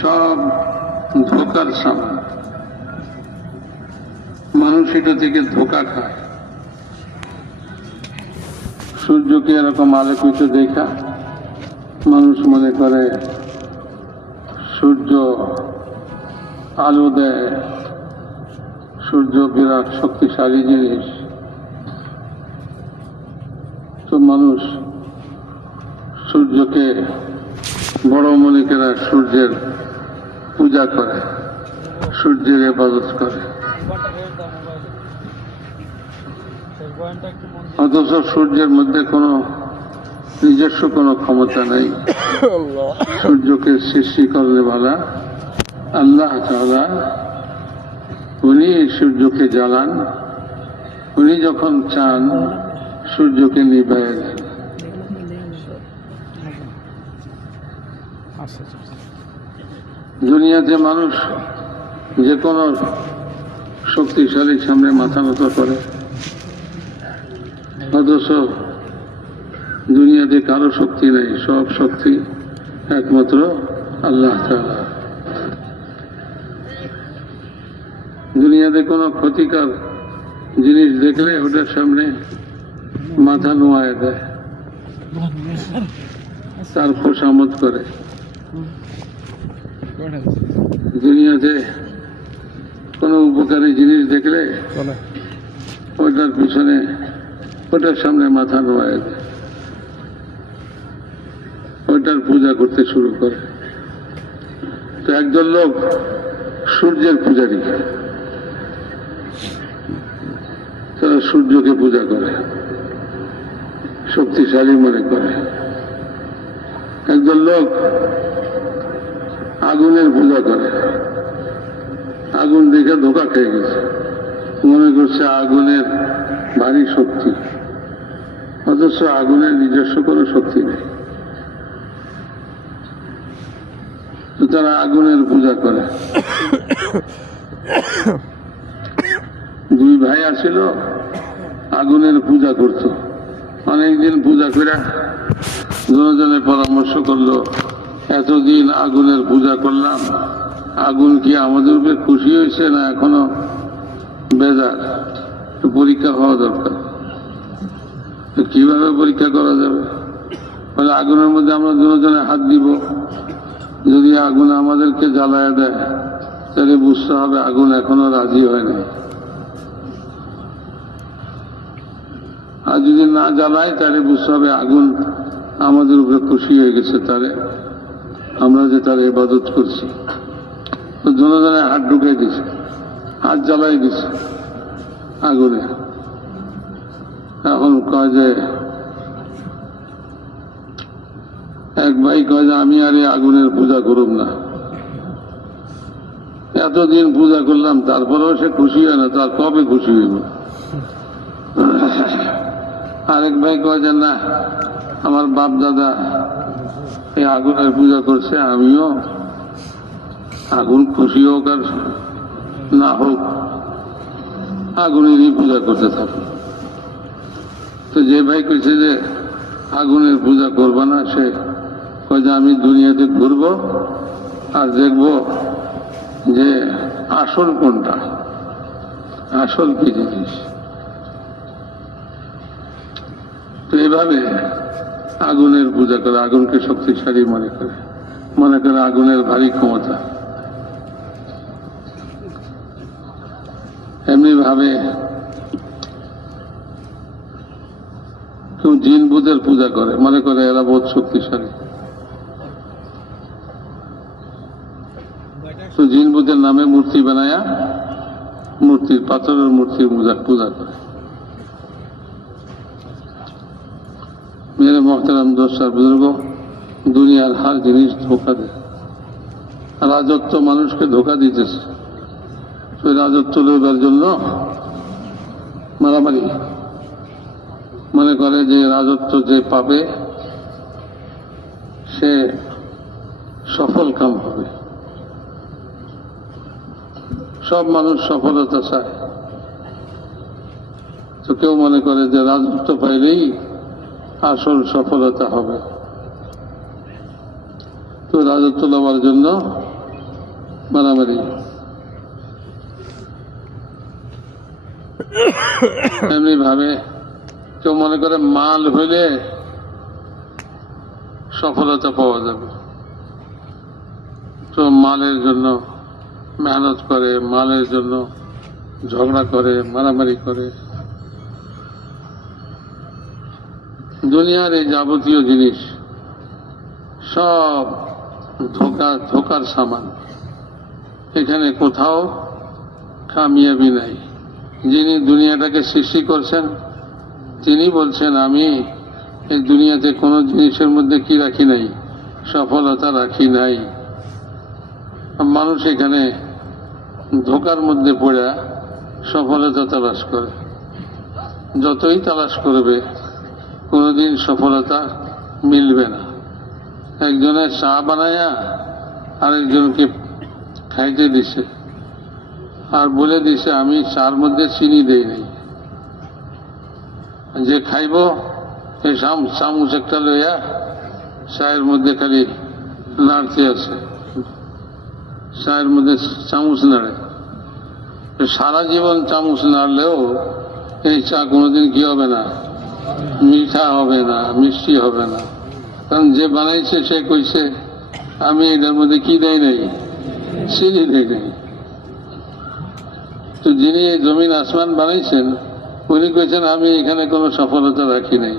সব ধোকার সামান। মানুষ এটা থেকে ধোকা খায়। সূর্যকে এরকম আলোকিত দেখা মানুষ মনে করে সূর্য আলো দেয়, সূর্য বিরাট শক্তিশালী জিনিস। তো মানুষ সূর্যকে বড় মনে করে সূর্যের পূজা করে, সূর্যের ইবাদত করে। অথচ সূর্যের মধ্যে কোনো নিজস্ব কোনো ক্ষমতা নেই। সূর্যকে সৃষ্টি করলে বলা আল্লাহ তাআলা, উনি সূর্যকে জ্বালান, উনি যখন চান সূর্যকে নিভায়ে দেন। দুনিয়াতে মানুষ যে কোনো শক্তিশালীর সামনে মাথা নত করে, অথচ দুনিয়াতে কারো শক্তি নেই, সব শক্তি একমাত্র আল্লাহ তাআলা। দুনিয়াতে কোনো ক্ষতিকর জিনিস দেখলে ওটার সামনে মাথা নোয়ায় দেয়, তার খোশামত করে। দুনিয়াতে কোনো উপকারী জিনিস দেখলে ওটার পিছনে, ওটার সামনে মাথা নোয়ায় দেয়, ওটার পূজা করতে শুরু করে। তো একজন লোক সূর্যের পূজারী, তারা সূর্যকে পূজা করে, শক্তিশালী মনে করে। একজন লোক আগুনের পূজা করে, আগুন দেখে ধোকা খেয়ে গেছে, মনে করছে আগুনের ভারী শক্তি, অথচ আগুনের নিজস্ব কোনো শক্তি নেই। তো তারা আগুনের পূজা করে। দুই ভাই আসিল, আগুনের পূজা করত। অনেকদিন পূজা করে দুজনে পরামর্শ করলো, এতদিন আগুনের পূজা করলাম, আগুন কি আমাদের উপরে খুশি হয়েছে না এখনো বেজার? পরীক্ষা হওয়া দরকার। কিভাবে পরীক্ষা করা যাবে? বলে আগুনের মধ্যে আমরা দুজনে হাত দিব, যদি আগুন আমাদেরকে জ্বালায় দেয় তাহলে বুঝতে হবে আগুন এখনো রাজি হয়নি। আর যদি না জ্বালায় তাহলে বুঝতে হবে আগুন আমাদের উপরে খুশি হয়ে গেছে, তারে আমরা যে তার ইবাদত করছি। তো দুজনে হাত ঢুকে দিছে, হাত জ্বালাই দিছে আগুনে। এখন কয় যে, এক ভাই কয় যে আমি আর এই আগুনের পূজা করব না, এতদিন পূজা করলাম তারপরেও সে খুশি হয় না, তার কবে খুশি হইব? আরেক ভাই কয় যে না, আমার বাপ দাদা এই আগুনের পূজা করছে, আমিও আগুন খুশি হোক আর না হোক আগুনেরই পূজা করতে থাকি। তো যে ভাই কইছে যে আগুনের পূজা করবা না, সে কয় যে আমি দুনিয়াতে ঘুরবো আর দেখব যে আসল কোনটা, আসল কি জিনিস। তো এইভাবে আগুনের পূজা করে, আগুনকে শক্তিশালী মনে করে, মনে করে আগুনের ভারী ক্ষমতা। এমনি ভাবে কেউ জিন ভূতের পূজা করে, মনে করে এরা বহুত শক্তিশালী। তো জিন ভূতের নামে মূর্তি বানায়া, মূর্তির পাথরের মূর্তির পূজা করে। মেরে মোহতারাম দোস্তার বুজুর্গ, দুনিয়ার হার জিনিস ধোকা দেয়। রাজত্ব মানুষকে ধোকা দিতেছে, সেই রাজত্ব লইবার জন্য মারামারি। মনে করে যে রাজত্ব যে পাবে সে সফল কাম হবে। সব মানুষ সফলতা চায়। তো কেউ মনে করে যে রাজত্ব পাইলেই আসল সফলতা হবে। তো রাজত্ব নেওয়ার জন্য মারামারি। এমনি ভাবে কেউ মনে করে মাল হইলে সফলতা পাওয়া যাবে, তো মালের জন্য মেহনত করে, মালের জন্য ঝগড়া করে, মারামারি করে। দুনিয়ার এই যাবতীয় জিনিস সব ধোকার সামান। এখানে কোথাও কামিয়াবি নাই। যিনি দুনিয়াটাকে সৃষ্টি করছেন তিনি বলছেন, আমি এই দুনিয়াতে কোনো জিনিসের মধ্যে কি রাখি নাই, সফলতা রাখি নাই। মানুষ এখানে ধোকার মধ্যে পড়ে সফলতা তালাশ করে। যতই তালাশ করবে কোনোদিন সফলতা মিলবে না। একজনের চা বানায়া আরেকজনকে খাইতে দিছে, আর বলে দিছে আমি চার মধ্যে চিনি দেই নাই। যে খাইব এই চামচ একটা লইয়া চায়ের মধ্যে খালি নাড়তে আছে, চায়ের মধ্যে চামচ নাড়ে। সারা জীবন চামচ নাড়লেও এই চা কোনোদিন কি হবে না, মিঠা হবে না, মিষ্টি হবে না। কারণ যে বানাইছে সে কইছে আমি এটার মধ্যে কি দেয় নাই, চিনি দেয় নাই। তো যিনি এই জমিন আসমান বানাইছেন উনি কইছেন আমি এখানে কোনো সফলতা রাখি নাই।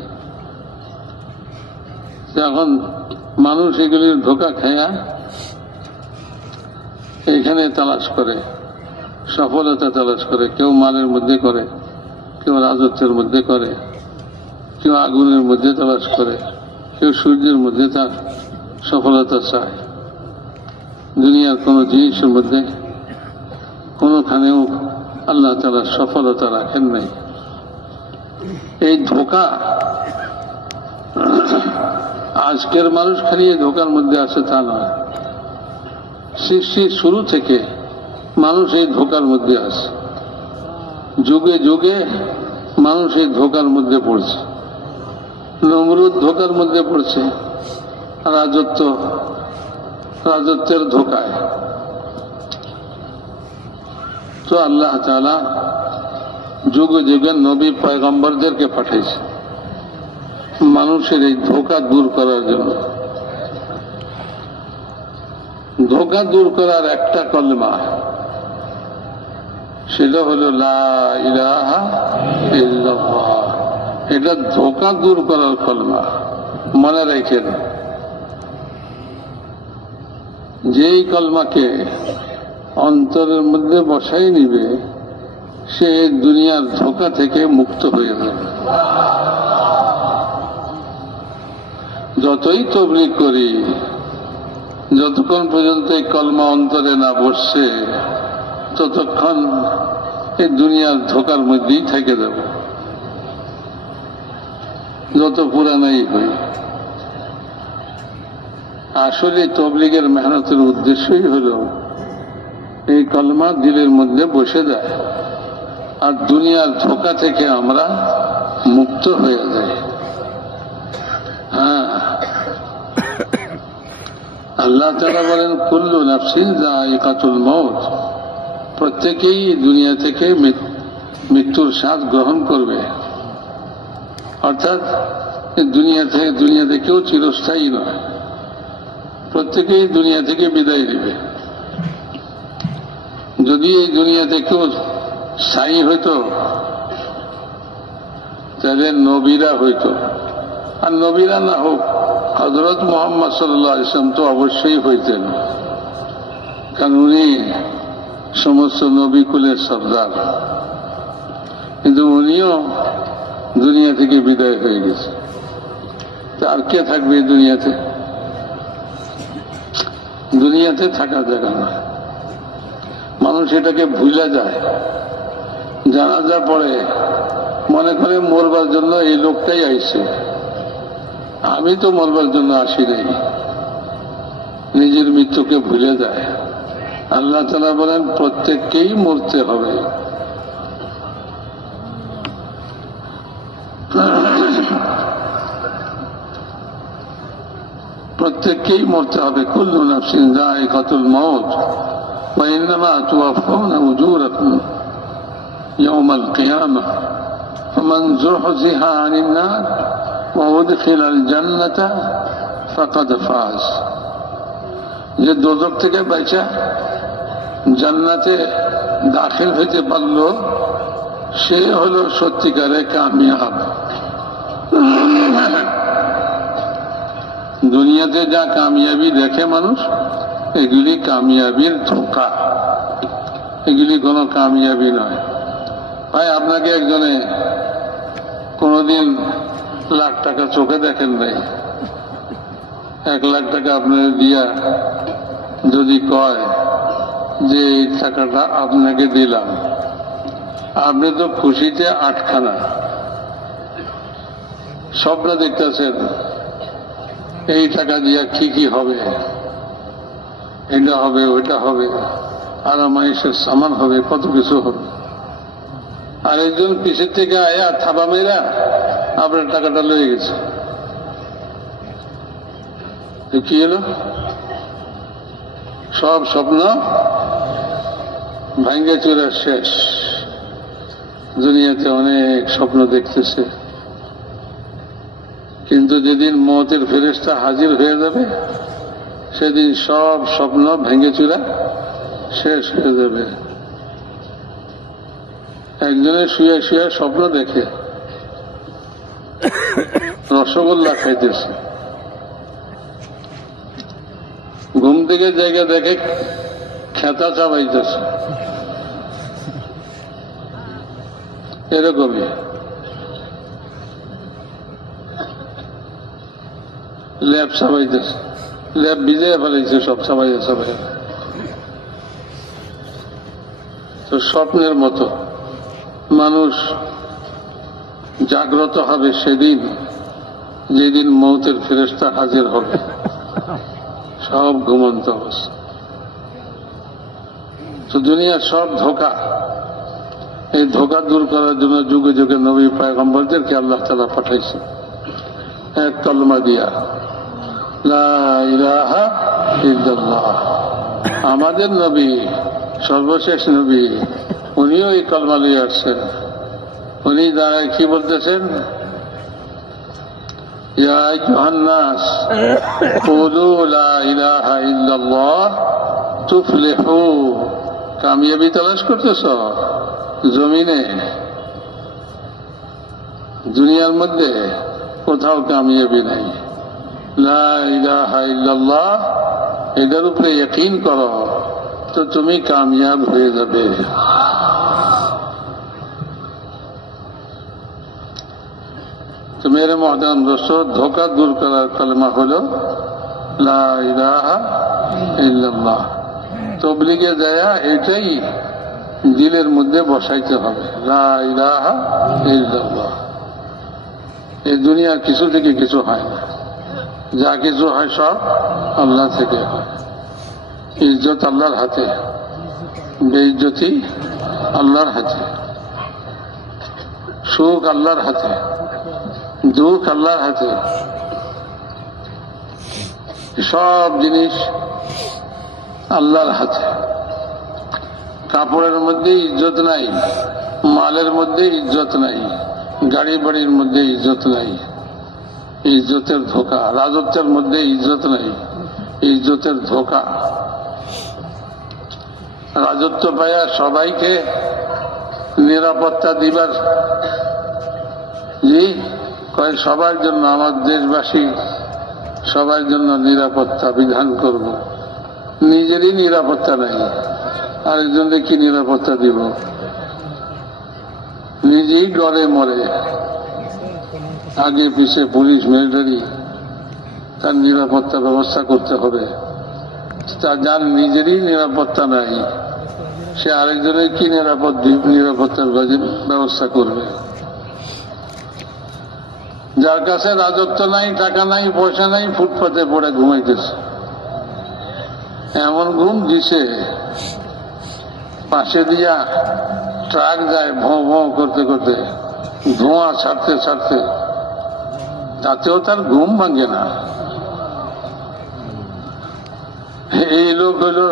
এখন মানুষ এগুলির ধোকা খায়া এইখানে তালাশ করে, সফলতা তালাশ করে। কেউ মালের মধ্যে করে, কেউ রাজত্বের মধ্যে করে, কেউ আগুনের মধ্যে তালাশ করে, কেউ সূর্যের মধ্যে তার সফলতা চায়। দুনিয়ার কোনো জিনিসের মধ্যে কোনোখানেও আল্লাহ তাআলা সফলতা রাখেন নাই। এই ধোকা আজকের মানুষ খালি এই ধোকার মধ্যে আছে তা নয়, সৃষ্টির শুরু থেকে মানুষ এই ধোকার মধ্যে আছে। যুগে যুগে মানুষ এই ধোকার মধ্যে পড়ছে। নমরুদ ধোকার মধ্যে পড়ছে, রাজত্বের ধোকায়। তো আল্লাহ তাআলা যুগে যুগে নবী পয়গম্বরদেরকে পাঠিয়েছে মানুষের এই ধোকা দূর করার জন্য। ধোকা দূর করার একটা কলমা, সেটা হলো লা ইলাহা ইল্লাল্লাহ। এটা ধোকা দূর করার কলমা, মনে রাখেন। যেই কলমাকে অন্তরের মধ্যে বসাই নিবে সে দুনিয়ার ধোকা থেকে মুক্ত হয়ে যাবে। যতই তবলিগ করি, যতক্ষণ পর্যন্ত এই কলমা অন্তরে না বসছে ততক্ষণ এই দুনিয়ার ধোকার মধ্যেই থেকে যাবে, যত পুরানাই হই। আসলে তবলিগের মেহনতের উদ্দেশ্যই হলো এই কলমা দিলের মধ্যে বসে যায় আর দুনিয়ার ধোকা থেকে আমরা মুক্ত হয়ে যাই। হ্যাঁ, আল্লাহ তাআলা বলেন কুল্লু নাফসিন যায়িকাতুল মউত, প্রত্যেকেই দুনিয়া থেকে মৃত্যুর স্বাদ গ্রহণ করবে। অর্থাৎ দুনিয়াতে কেউ চিরস্থায়ী নয়, প্রত্যেকেই দুনিয়া থেকে বিদায় নেবে। যদি এই দুনিয়াতে কেউ স্থায়ী হইতো তাহলে নবীরা হইতো, আর নবীরা না হোক হযরত মুহাম্মদ সাল্লাল্লাহু আলাইহি ওয়াসাল্লাম তো অবশ্যই হইতেন, কারণ উনি সমস্ত নবী কুলের সর্দার। কিন্তু উনিও দুনিয়া থেকে বিদায় হয়ে গেছে। আর কে থাকবে এই দুনিয়াতে? দুনিয়াতে থাকা জায়গা না। মানুষ এটাকে ভুলে যায়। জানাজা পড়ে মনে করে মরবার জন্য এই লোকটাই আইছে, আমি তো মরবার জন্য আসি নাই। নিজের মৃত্যুকে ভুলে যায়। আল্লাহ তাআলা বলেন প্রত্যেককেই মরতে হবে। প্রত্যেককেই মরতে হবে। কুল্লু নাফসিন যায়িকাতুল মউত, وإنما توفون أجوركم يوم القيامة فمن زحزح عن النار وأدخل الجنة فقد فاز। যে দোজখ থেকে বাঁচা জান্নাতে দাখিল হতে পারলো সে হলো সত্যিকারে কামিয়াব। দুনিয়াতে যা কামিয়াবি দেখে মানুষ, এগুলি কামিয়াবির ধোঁকা, এগুলি কোনো কামিয়াবি নয়। ভাই, আপনাকে একজনে কোনোদিন লাখ টাকা চোখে দেখেন নাই, 1 লাখ টাকা আপনার দিয়া যদি কয় যে এই টাকাটা আপনাকে দিলাম, আপনি তো খুশিতে আটখানা। স্বপ্ন দেখতেছেন এই টাকা দিয়া কি কি হবে, এটা হবে ওইটা হবে, আর মানুষের সামান হবে, কত কিছু হবে। আর একজন পিছের থেকে আয়া থাবা মেরা আপনার টাকাটা লয়ে গেছে। কি হলো? সব স্বপ্ন ভাঙ্গে চুরা শেষ। দুনিয়াতে অনেক স্বপ্ন দেখতেছে, কিন্তু যেদিন মওতের ফেরেশতা হাজির হয়ে যাবে সেদিন সব স্বপ্ন ভেঙে চুরা শেষ হয়ে যাবে। একজনে শুয়ে শুয়ে স্বপ্ন দেখে রসগোল্লা খাইতেছে, ঘুম থেকে জায়গা দেখে খেতা চাবাইতেছে। এরকমই ল্যাব চাবাইতেছে, ল্যাব ভিজে ফেলাইছে সব চাবাইয়া চাবাইয়া। তো স্বপ্নের মতো মানুষ জাগ্রত হবে সেদিন, যেদিন মওতের ফেরেশতা হাজির হবে। সব ঘুমন্ত অবস্থা। তো দুনিয়ার সব ধোঁকা, এই ধোঁকা দূর করার জন্য যুগে যুগে নবী পয়গম্বরদেরকে আল্লাহ তাআলা পাঠাইছে এক কলমা দিয়া, লা ইলাহা ইল্লাল্লাহ। আমাদের নবী, সর্বশেষ নবী, উনিও এই কলমা নিয়ে আসছেন। উনি দাঁড়ায় কি বলতেছেন? ইয়া আইয়ুহান নাস কুলু লা ইলাহা ইল্লাল্লাহ তুফলিহু। কামিয়াবি তালাশ করতেছ জমিনে, দুনিয়ার মধ্যে কোথাও কামিয়াবি নাই। লা ইলাহা ইল্লাল্লাহ, এটার উপরে ইয়াকিন করো তো তুমি কামিয়াব হয়ে যাবে। তো মেরে মুহতারাম দোস্ত, ধোঁকা দূর করার কালেমা হলো লা ইলাহা ইল্লাল্লাহ। তবলিগে যায় এটাই দিলের মধ্যে বসাইতে হবে, লা ইলাহা ইল্লাল্লাহ। এই দুনিয়ার কিছু থেকে কিছু হয় না, যা কিছু হয় সব আল্লাহ থেকে হয়। ইজ্জত আল্লাহর হাতে, বেইজ্জতি আল্লাহর হাতে, সুখ আল্লাহর হাতে, দুঃখ আল্লাহর হাতে। সব জিনিস আল্লাহর হাতে। কাপড়ের মধ্যে ইজ্জত নাই, মালের মধ্যে ইজ্জত নাই, গাড়ি বাড়ির মধ্যে ইজ্জত নাই, ইজ্জতের ধোঁকা। রাজত্বের মধ্যে ইজ্জত নাই, ইজ্জতের ধোঁকা। রাজত্ব পায়া সবাইকে নিরাপত্তা দিবার, জি কয় সবার জন্য, আমার দেশবাসী সবার জন্য নিরাপত্তা বিধান করব। নিজেরই নিরাপত্তা নাই, আরেকজনকে কি নিরাপত্তা দিব? নিজেই ডরে মরে, আগে পিছে পুলিশ মিলিটারি, তার নিরাপত্তা ব্যবস্থা করতে হবে। তা যার নিজেরই নিরাপত্তা নাই, সে আরেকজনের কি নিরাপত্তার ব্যবস্থা করবে? যার কাছে রাজত্ব নাই, টাকা নাই, পয়সা নাই, ফুটপাতে পড়ে ঘুমাইতেছে। এমন ঘুম দিছে, পাশে দিয়া ট্রাক যায় ভোঁ ভোঁ করতে করতে, ধোঁয়া ছাড়তে ছাড়তে, তাতেও তার ঘুম ভাঙে না। এই লোক হলো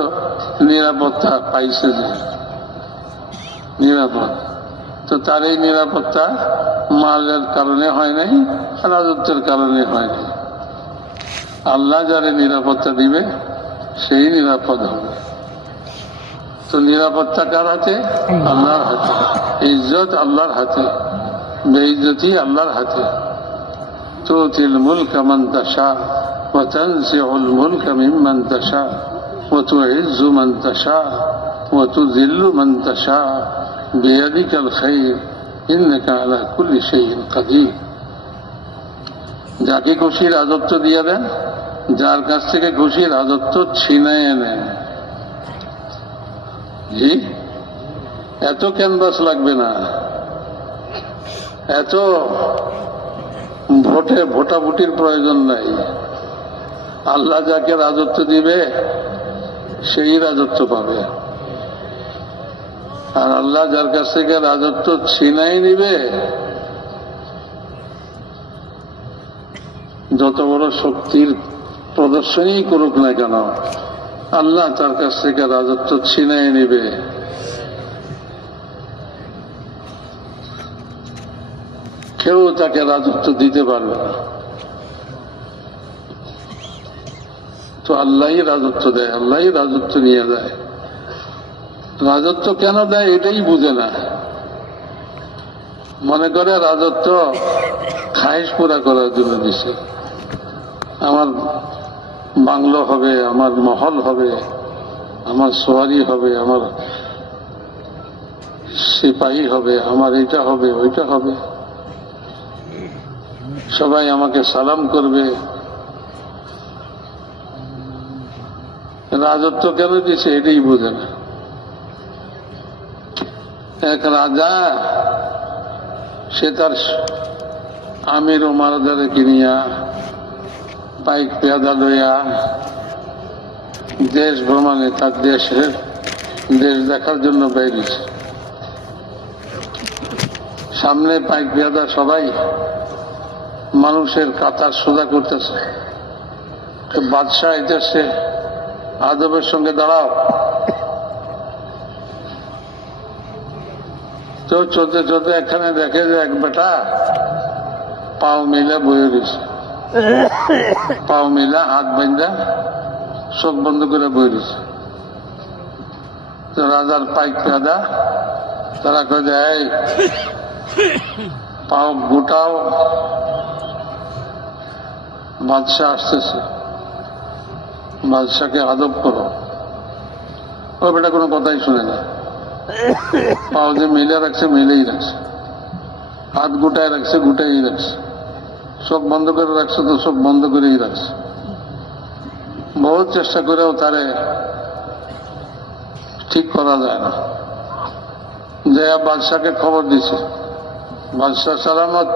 নিরাপত্তা পাইছে, যে নিরাপদ, তো তার এই নিরাপত্তা মালের কারণে হয় নাই, রাজত্বের কারণে হয় নাই। আল্লাহ যারে নিরাপত্তা দিবে সেই নিরাপদ হবে। তো নিরাপত্তা কার হাতে? আল্লাহর হাতে। ইজ্জত আল্লাহর হাতে, বেইজ্জতি আল্লাহর হাতে। তুতিল মুলকা মান তাশা ওয়া তানজিউল মুলকা মিম্মান তাশা ওয়া তুইজ্জু মান তাশা ওয়া তুযিল্লু মান তাশা বিয়াদিকাল খায়র ইন্নাকা আলা কুল্লি শাইইন কাদির। যাকে খুশি রাজত্ব দিয়ে দেন, যার কাছ থেকে খুশি রাজত্ব ছিনাইয়ে নেন। জি, এত ক্যানভাস লাগবে না, এত ভোটাভুটির প্রয়োজন নাই। আল্লাহ যাকে রাজত্ব দিবে সেই রাজত্ব পাবে, আর আল্লাহ যার কাছ থেকে রাজত্ব ছিনাই নিবে, যত বড় শক্তির প্রদর্শনী করুক না কেন, আল্লাহ তার কাছ থেকে রাজত্ব ছিনাই নিবে। কেউ তাকে রাজত্ব দিতে পারবে না। তো আল্লাহই রাজত্ব দেয়, আল্লাহই রাজত্ব নিয়ে দেয়। রাজত্ব কেন দেয় এটাই বুঝে না। মনে করে রাজত্ব খায়েশ পুরা করার জন্য দিছে। আমার বাংলো হবে, আমার মহল হবে, আমার সোয়ারি হবে, আমার সিপাহী হবে, আমার এটা হবে, ওইটা হবে, সবাই আমাকে সালাম করবে। রাজত্ব কেন দিছে এটাই বোঝে না। এক রাজা, সে তার আমির ও মারাদারে কিনিয়া পাইক পেয়াদা লইয়া দেশ ভ্রমণে, তার দেশ দেখার জন্য বেরিয়েছে। সামনে পাইক পেয়াদা সবাই মানুষের কাতার সোজা করতেছে। বাদশাহ এসে আদবের সঙ্গে দাঁড়াও। তো চলতে চলতে এখানে দেখে যে এক বেটা পাও মিলা বয়ে রয়েছে, পাও মিলা হাত বান্ধা চোখ বন্ধ করে বয়ে রয়েছে। তো রাজার পাইক পেয়াদা তারা কয়ে যে, এই পাও গোটাও, বাদশাহ আসতেছে, বাদশাকে আদব করো। ও বেটা কোনো কথাই শুনে না, পাও যে মিলে রাখছে মিলেই রাখছে, হাত গোটায় রাখছে গোটাই রাখছে, চোখ বন্ধ করে রাখছে তো চোখ বন্ধ করেই রাখছে। বহুত চেষ্টা করেও তারে ঠিক করা যায় না। যে বাদশাকে খবর দিছে, বাদশাহ সালামত,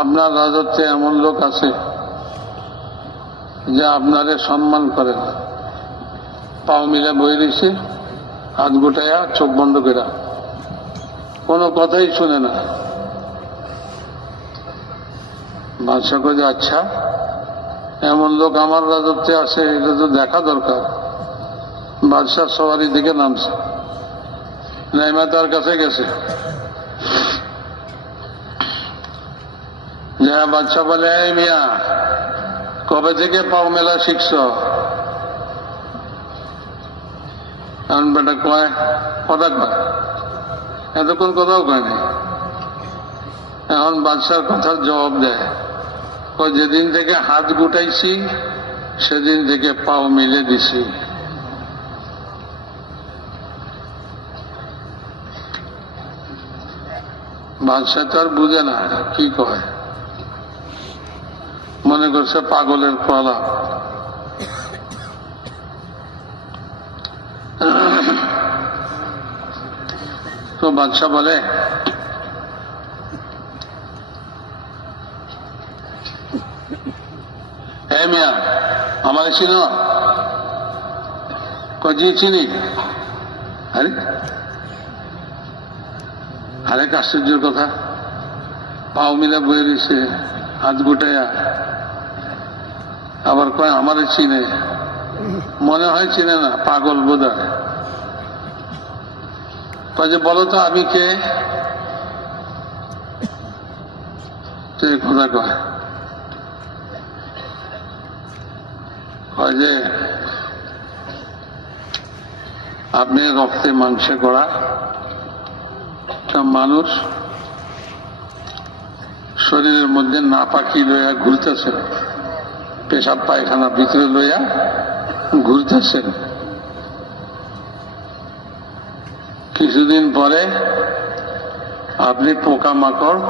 আপনার রাজত্বে এমন লোক আছে যে আপনারে সম্মান করে না, পাও মিলে বই রয়েছে, হাত গোটাইয়া চোখ বন্ধ করে, কোনো কথাই শুনে না। বাদশাহ কে, আচ্ছা এমন লোক আমার রাজত্বে আছে, এটা তো দেখা দরকার। বাদশাহ সবারই দিকে নামছে, নাইমা তার কাছে গেছে। বাদশাহ বলে, এই মিয়া, কবে থেকে পাও মেলা শিখছ? এখন বেটা কয়, কথা কয়, এতক্ষণ কথাও কয় নাই। এখন বাদশার কথার জবাব দেয়, যেদিন থেকে হাত গুটাইছি সেদিন থেকে পাও মিলে দিছি। বাদশাহ তো আর বুঝে না কি কয়, মনে করছে পাগলের প্রলাপ। তো বাদশাহ বলে, হে মিয়া, আমাকে চিনো? জি চিনি। আরে আরেক আশ্চর্যের কথা, পাও মিলা বয়ে রয়েছে, হাত গোটাইয়া, আবার কয় আমারে চিনে। মনে হয় চিনে না, পাগল বোধ হয়। যে বলো তো আমি কে? কথা কয় যে আপনি রক্তে মাংসে গড়া মানুষ, শরীরের মধ্যে নাপাকি লইয়া ঘুরতেছেন, পেশাব পায়খানা ভিতরে লইয়া ঘুরতেছেন। কিছুদিন পরে আপনি পোকামাকড়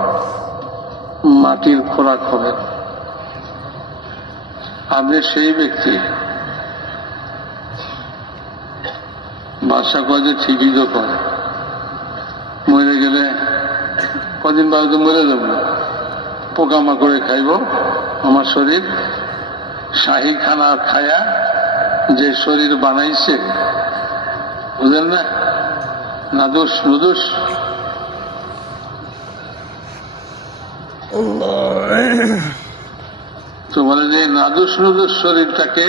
মাটির খোরাক হবেন। আপনি সেই ব্যক্তি। বাদশা কয় যে ঠিকই তো করে, মরে গেলে কদিন বাদে তো মরে যাব, পোকামাকড়ে খাইব আমার শরীর। শাহী খানা খায়া যে শরীর বানাইছে, বুঝলেন না? নাদুস নুদুস। তো বলে যে নাদুস নুদুস শরীরটাকে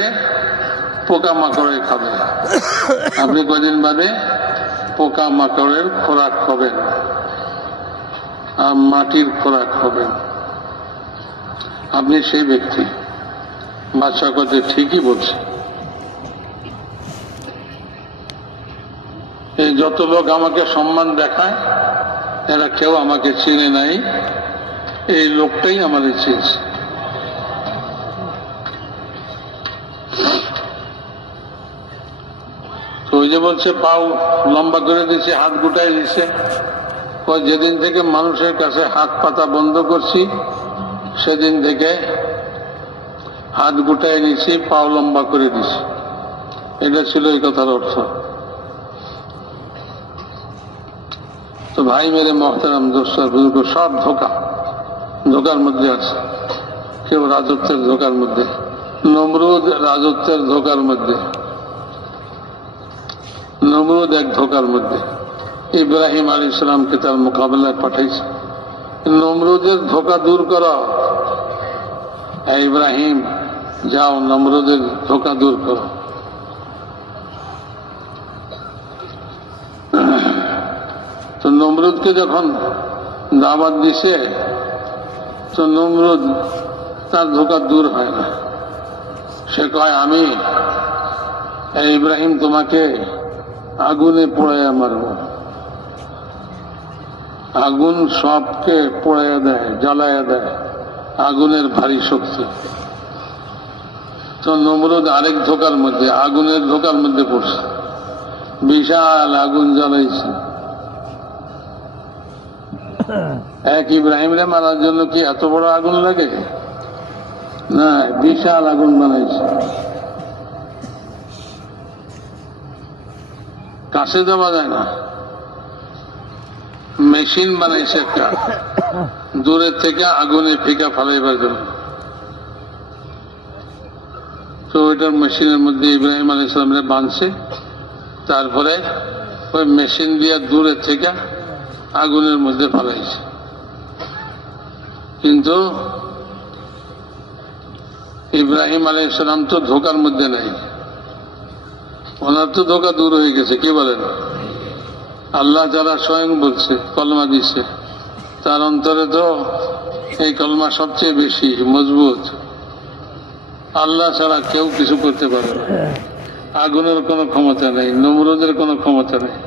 পোকামাকড়ে খাবে। আপনি কদিন বাদে পোকামাকড়ের খোরাক হবেন আর মাটির খোরাক হবেন। আপনি সেই ব্যক্তি। বাদশা কথা ঠিকই বলছে। এই যত লোক আমাকে সম্মান দেখায়, এরা কেউ আমাকে চিনে নাই, এই লোকটাই আমাদের চিনছে। তো ওই যে বলছে পাও লম্বা করে দিছে, হাত গুটাই দিছে। যেদিন থেকে মানুষের কাছে হাত পাতা বন্ধ করছি, সেদিন থেকে হাত গুটাই নিছি, পাও লম্বা করে দিছি। এটা ছিল এই কথার অর্থ। তো ভাই মেরে মহতারাম দোস্তার বুজুর্গ, সব ধোকার মধ্যে আছে। কেউ রাজত্বের ধোকার মধ্যে, নমরুদ রাজত্বের ধোকার মধ্যে, নমরুদ এক ধোকার মধ্যে। ইব্রাহিম আলাইহিস সালামকে তার মোকাবেলায় পাঠাইছে। নমরুদের ধোকা দূর করো, ইব্রাহিম যাও নমরুদের ধোকা দূর করো। তো নমরুদকে যখন দাওয়াত দিছে, তো নমরুদ তার ধোকা দূর হয় না। সে কয় আমি ইব্রাহিম তোমাকে আগুনে পোড়াইয়া মারব। আগুন সবকে পোড়াইয়া দেয়, জ্বালাইয়া দেয়, আগুনের ভারী শক্তি। তো নমরুদ আরেক ধোকার মধ্যে, আগুনের ধোকার মধ্যে পড়ছে। বিশাল আগুন জ্বালাইছে। এক ইব্রাহিমরে মারার জন্য কি এত বড় আগুন লাগে? না, বিশাল আগুন বানাইছে। কাছে যাওয়া যায় না, মেশিন বানাইছে একটা, দূরের থেকে আগুনে ফিকা ফালাইবার জন্য। তো ওইটার মেশিনের মধ্যে ইব্রাহিম আলাইহিস সালামরে বাঁধছে। তারপরে ওই মেশিন দিয়ে দূরের থেকে আগুনের মধ্যে ফালাইছে। কিন্তু ইব্রাহিম আলাইহিস সালাম তো ধোকার মধ্যে নাই, ওনার তো ধোকা দূর হয়ে গেছে। কি বলেন? আল্লাহ যারা স্বয়ং বলছে, কলমা দিচ্ছে, তার অন্তরে তো এই কলমা সবচেয়ে বেশি মজবুত। আল্লাহ ছাড়া কেউ কিছু করতে পারে না। আগুনের কোনো ক্ষমতা নেই, নমরুদের কোনো ক্ষমতা নেই।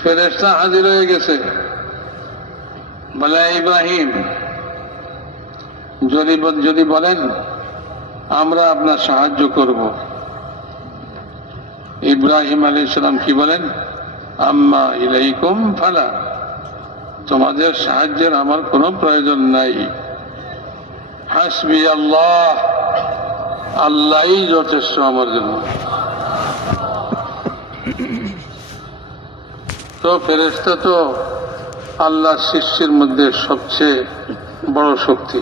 ফেরেশতা হাজির হয়ে গেছে, বলে ইব্রাহিম যদি বলেন আমরা আপনার সাহায্য করব। ইব্রাহিম আলাইহিস সালাম কি বলেন? আম্মা ইলাইকুম ফালা, তোমাদের সাহায্যের আমার কোনো প্রয়োজন নাই। হাসবি আল্লাহ, আল্লাহই যথেষ্ট আমার জন্য। তো ফেরেশতা তো আল্লাহ সৃষ্টির মধ্যে সবচেয়ে বড় শক্তি।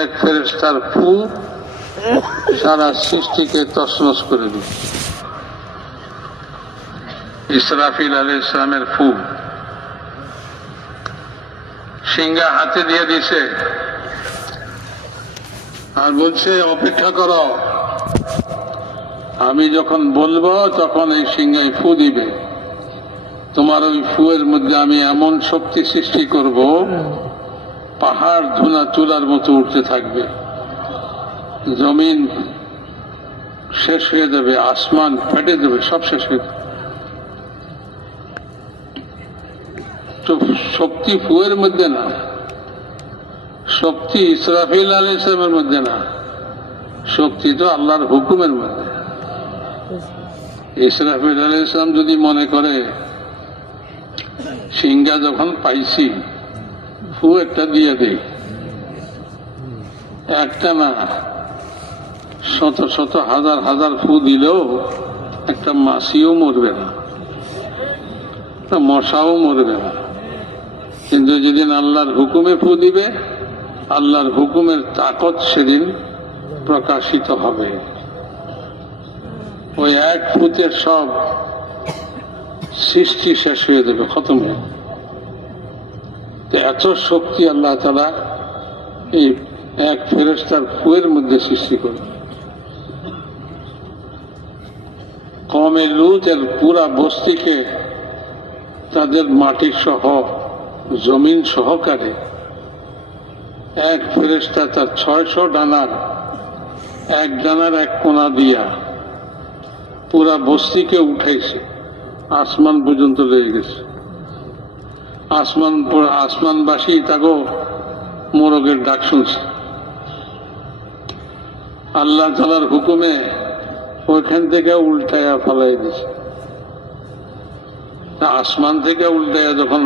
এক ফেরেশতার ফু সারা সৃষ্টিকে তছনছ করে দিল। ইসরাফিল আলাইহিস সালামের ফু, সিংহা হাতে দিয়ে দিছে, আর বলছে অপেক্ষা করো, আমি যখন বলবো তখন এই সিংহায় ফু দিবে, তোমার ওই ফুয়ের মধ্যে আমি এমন শক্তি সৃষ্টি করব, পাহাড় ধুনা তুলার মতো উঠতে থাকবে, জমিন শেষ হয়ে যাবে, আসমান ফেটে যাবে, সব শেষ হয়ে যাবে। তো শক্তি ফুয়ের মধ্যে না, শক্তি ইসরাফিল আলাইহিস সালামের মধ্যে না, শক্তি তো আল্লাহর হুকুমের মধ্যে। ইসরাফিল আলাইহিস সালাম যদি মনে করে সিংহা যখন পাইছি ফু একটা দিয়ে দেই, একটা না শত শত হাজার হাজার ফু দিলেও একটা মাছিও মরবে না, একটা মশাও মরবে না। কিন্তু যেদিন আল্লাহর হুকুমে ফু দিবে, আল্লাহর হুকুমের তাকত সেদিন প্রকাশিত হবে। ওই এক ফুতের সব সৃষ্টি শেষ হয়ে যাবে, খতম হয়ে। এত শক্তি আল্লাহ তাআলা এই এক ফেরেশতার ফুয়ের মধ্যে সৃষ্টি করবে। কওমে লূতের পুরা বস্তিকে তাদের মাটি সহ জমিন সহকারে এক ফেরেশতা তার 600 ডানার এক ডানার এক কোণা দিয়া পুরা বস্তিকে উঠাইছে, আসমান পর্যন্ত লেগে গেছে। আসমানবাসী তাকে মোরগের ডাক শুনছে। আল্লাহ তাআলার হুকুমে ওইখান থেকে উল্টায়া ফালাই দিছে। আসমান থেকে উল্টায়া যখন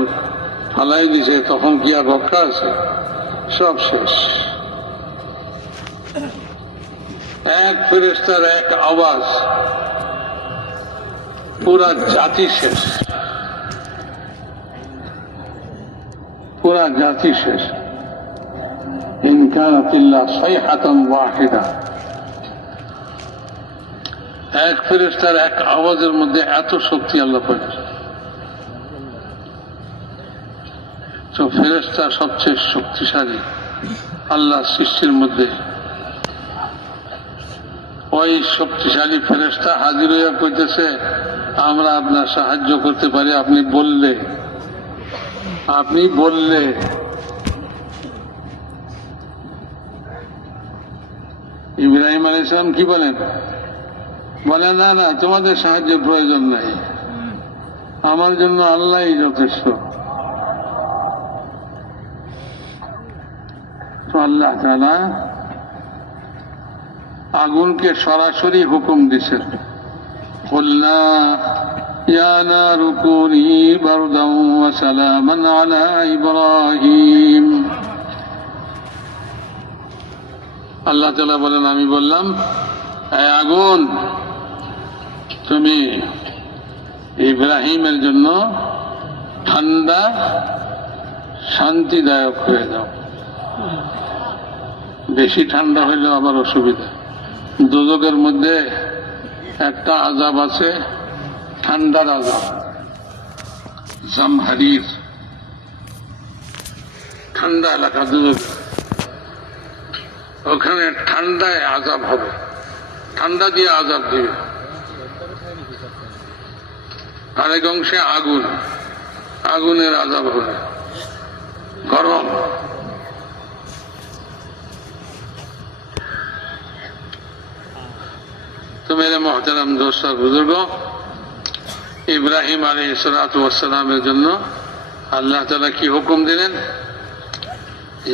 ফালাই দিছে তখন কি আর রক্ষা আছে? সব শেষ। এক ফেরেশতার এক আওয়াজ, পুরা জাতি শেষ, পুরা জাতি শেষ। ইন কানাত ইল্লা সাইহাতান ওয়াহিদা। এক ফেরেশতার এক আওয়াজের মধ্যে এত শক্তি আল্লাহ পায়। তো ফেরেশতা সবচেয়ে শক্তিশালী আল্লাহ সৃষ্টির মধ্যে। ওই শক্তিশালী ফেরেশতা হাজির হইয়া কইতেছে, আমরা আপনার সাহায্য করতে পারি, আপনি বললে। ইব্রাহিম আলাইহিস সালাম কি বলেন? বলে না না, তোমাদের সাহায্যের প্রয়োজন নাই, আমার জন্য আল্লাহই যথেষ্ট। তো আল্লাহ তাআলা আগুনকে সরাসরি হুকুম দিছেন, কুলনা ইয়া নারু কুনি বারদান ওয়া সালামান আলা ইব্রাহিম। আল্লাহ তাআলা বলেন, আমি বললাম, এই আগুন তুমি ইব্রাহিমের জন্য ঠান্ডা শান্তিদায়ক হয়ে যাও। বেশি ঠান্ডা হইলেও আবার অসুবিধা। দোজখের মধ্যে একটা আযাব আছে, ঠান্ডার আযাব, জামহারির, ঠান্ডা এলাকা দোজখ। ওখানে ঠান্ডায় আযাব হবে, ঠান্ডা দিয়ে আযাব দিবে। আরেক অংশে আগুন, আগুনের আযাব হবে, গরম। তো মেরে মোহতারাম দোস্ত আর বুজুর্গ, ইব্রাহিম আলাইহিসসালামের জন্য আল্লাহ তাআলা কি হুকুম দিলেন?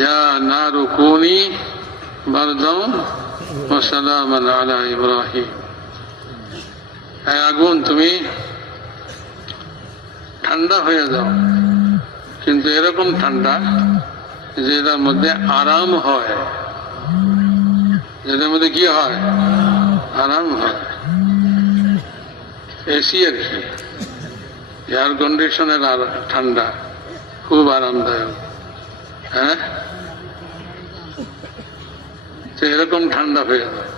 ইয়া নারু কুনি বারদান ওয়া সালামান আলা ইব্রাহিম। হে আগুন, তুমি ঠান্ডা হয়ে যাও, কিন্তু এরকম ঠান্ডা যেটার মধ্যে আরাম হয়, যেটার মধ্যে কি হয়? আরাম হয়। এসি আর কি, এয়ার কন্ডিশনের ঠান্ডা, খুব আরামদায়ক। হ্যাঁ, তো এরকম ঠান্ডা হয়ে যায়।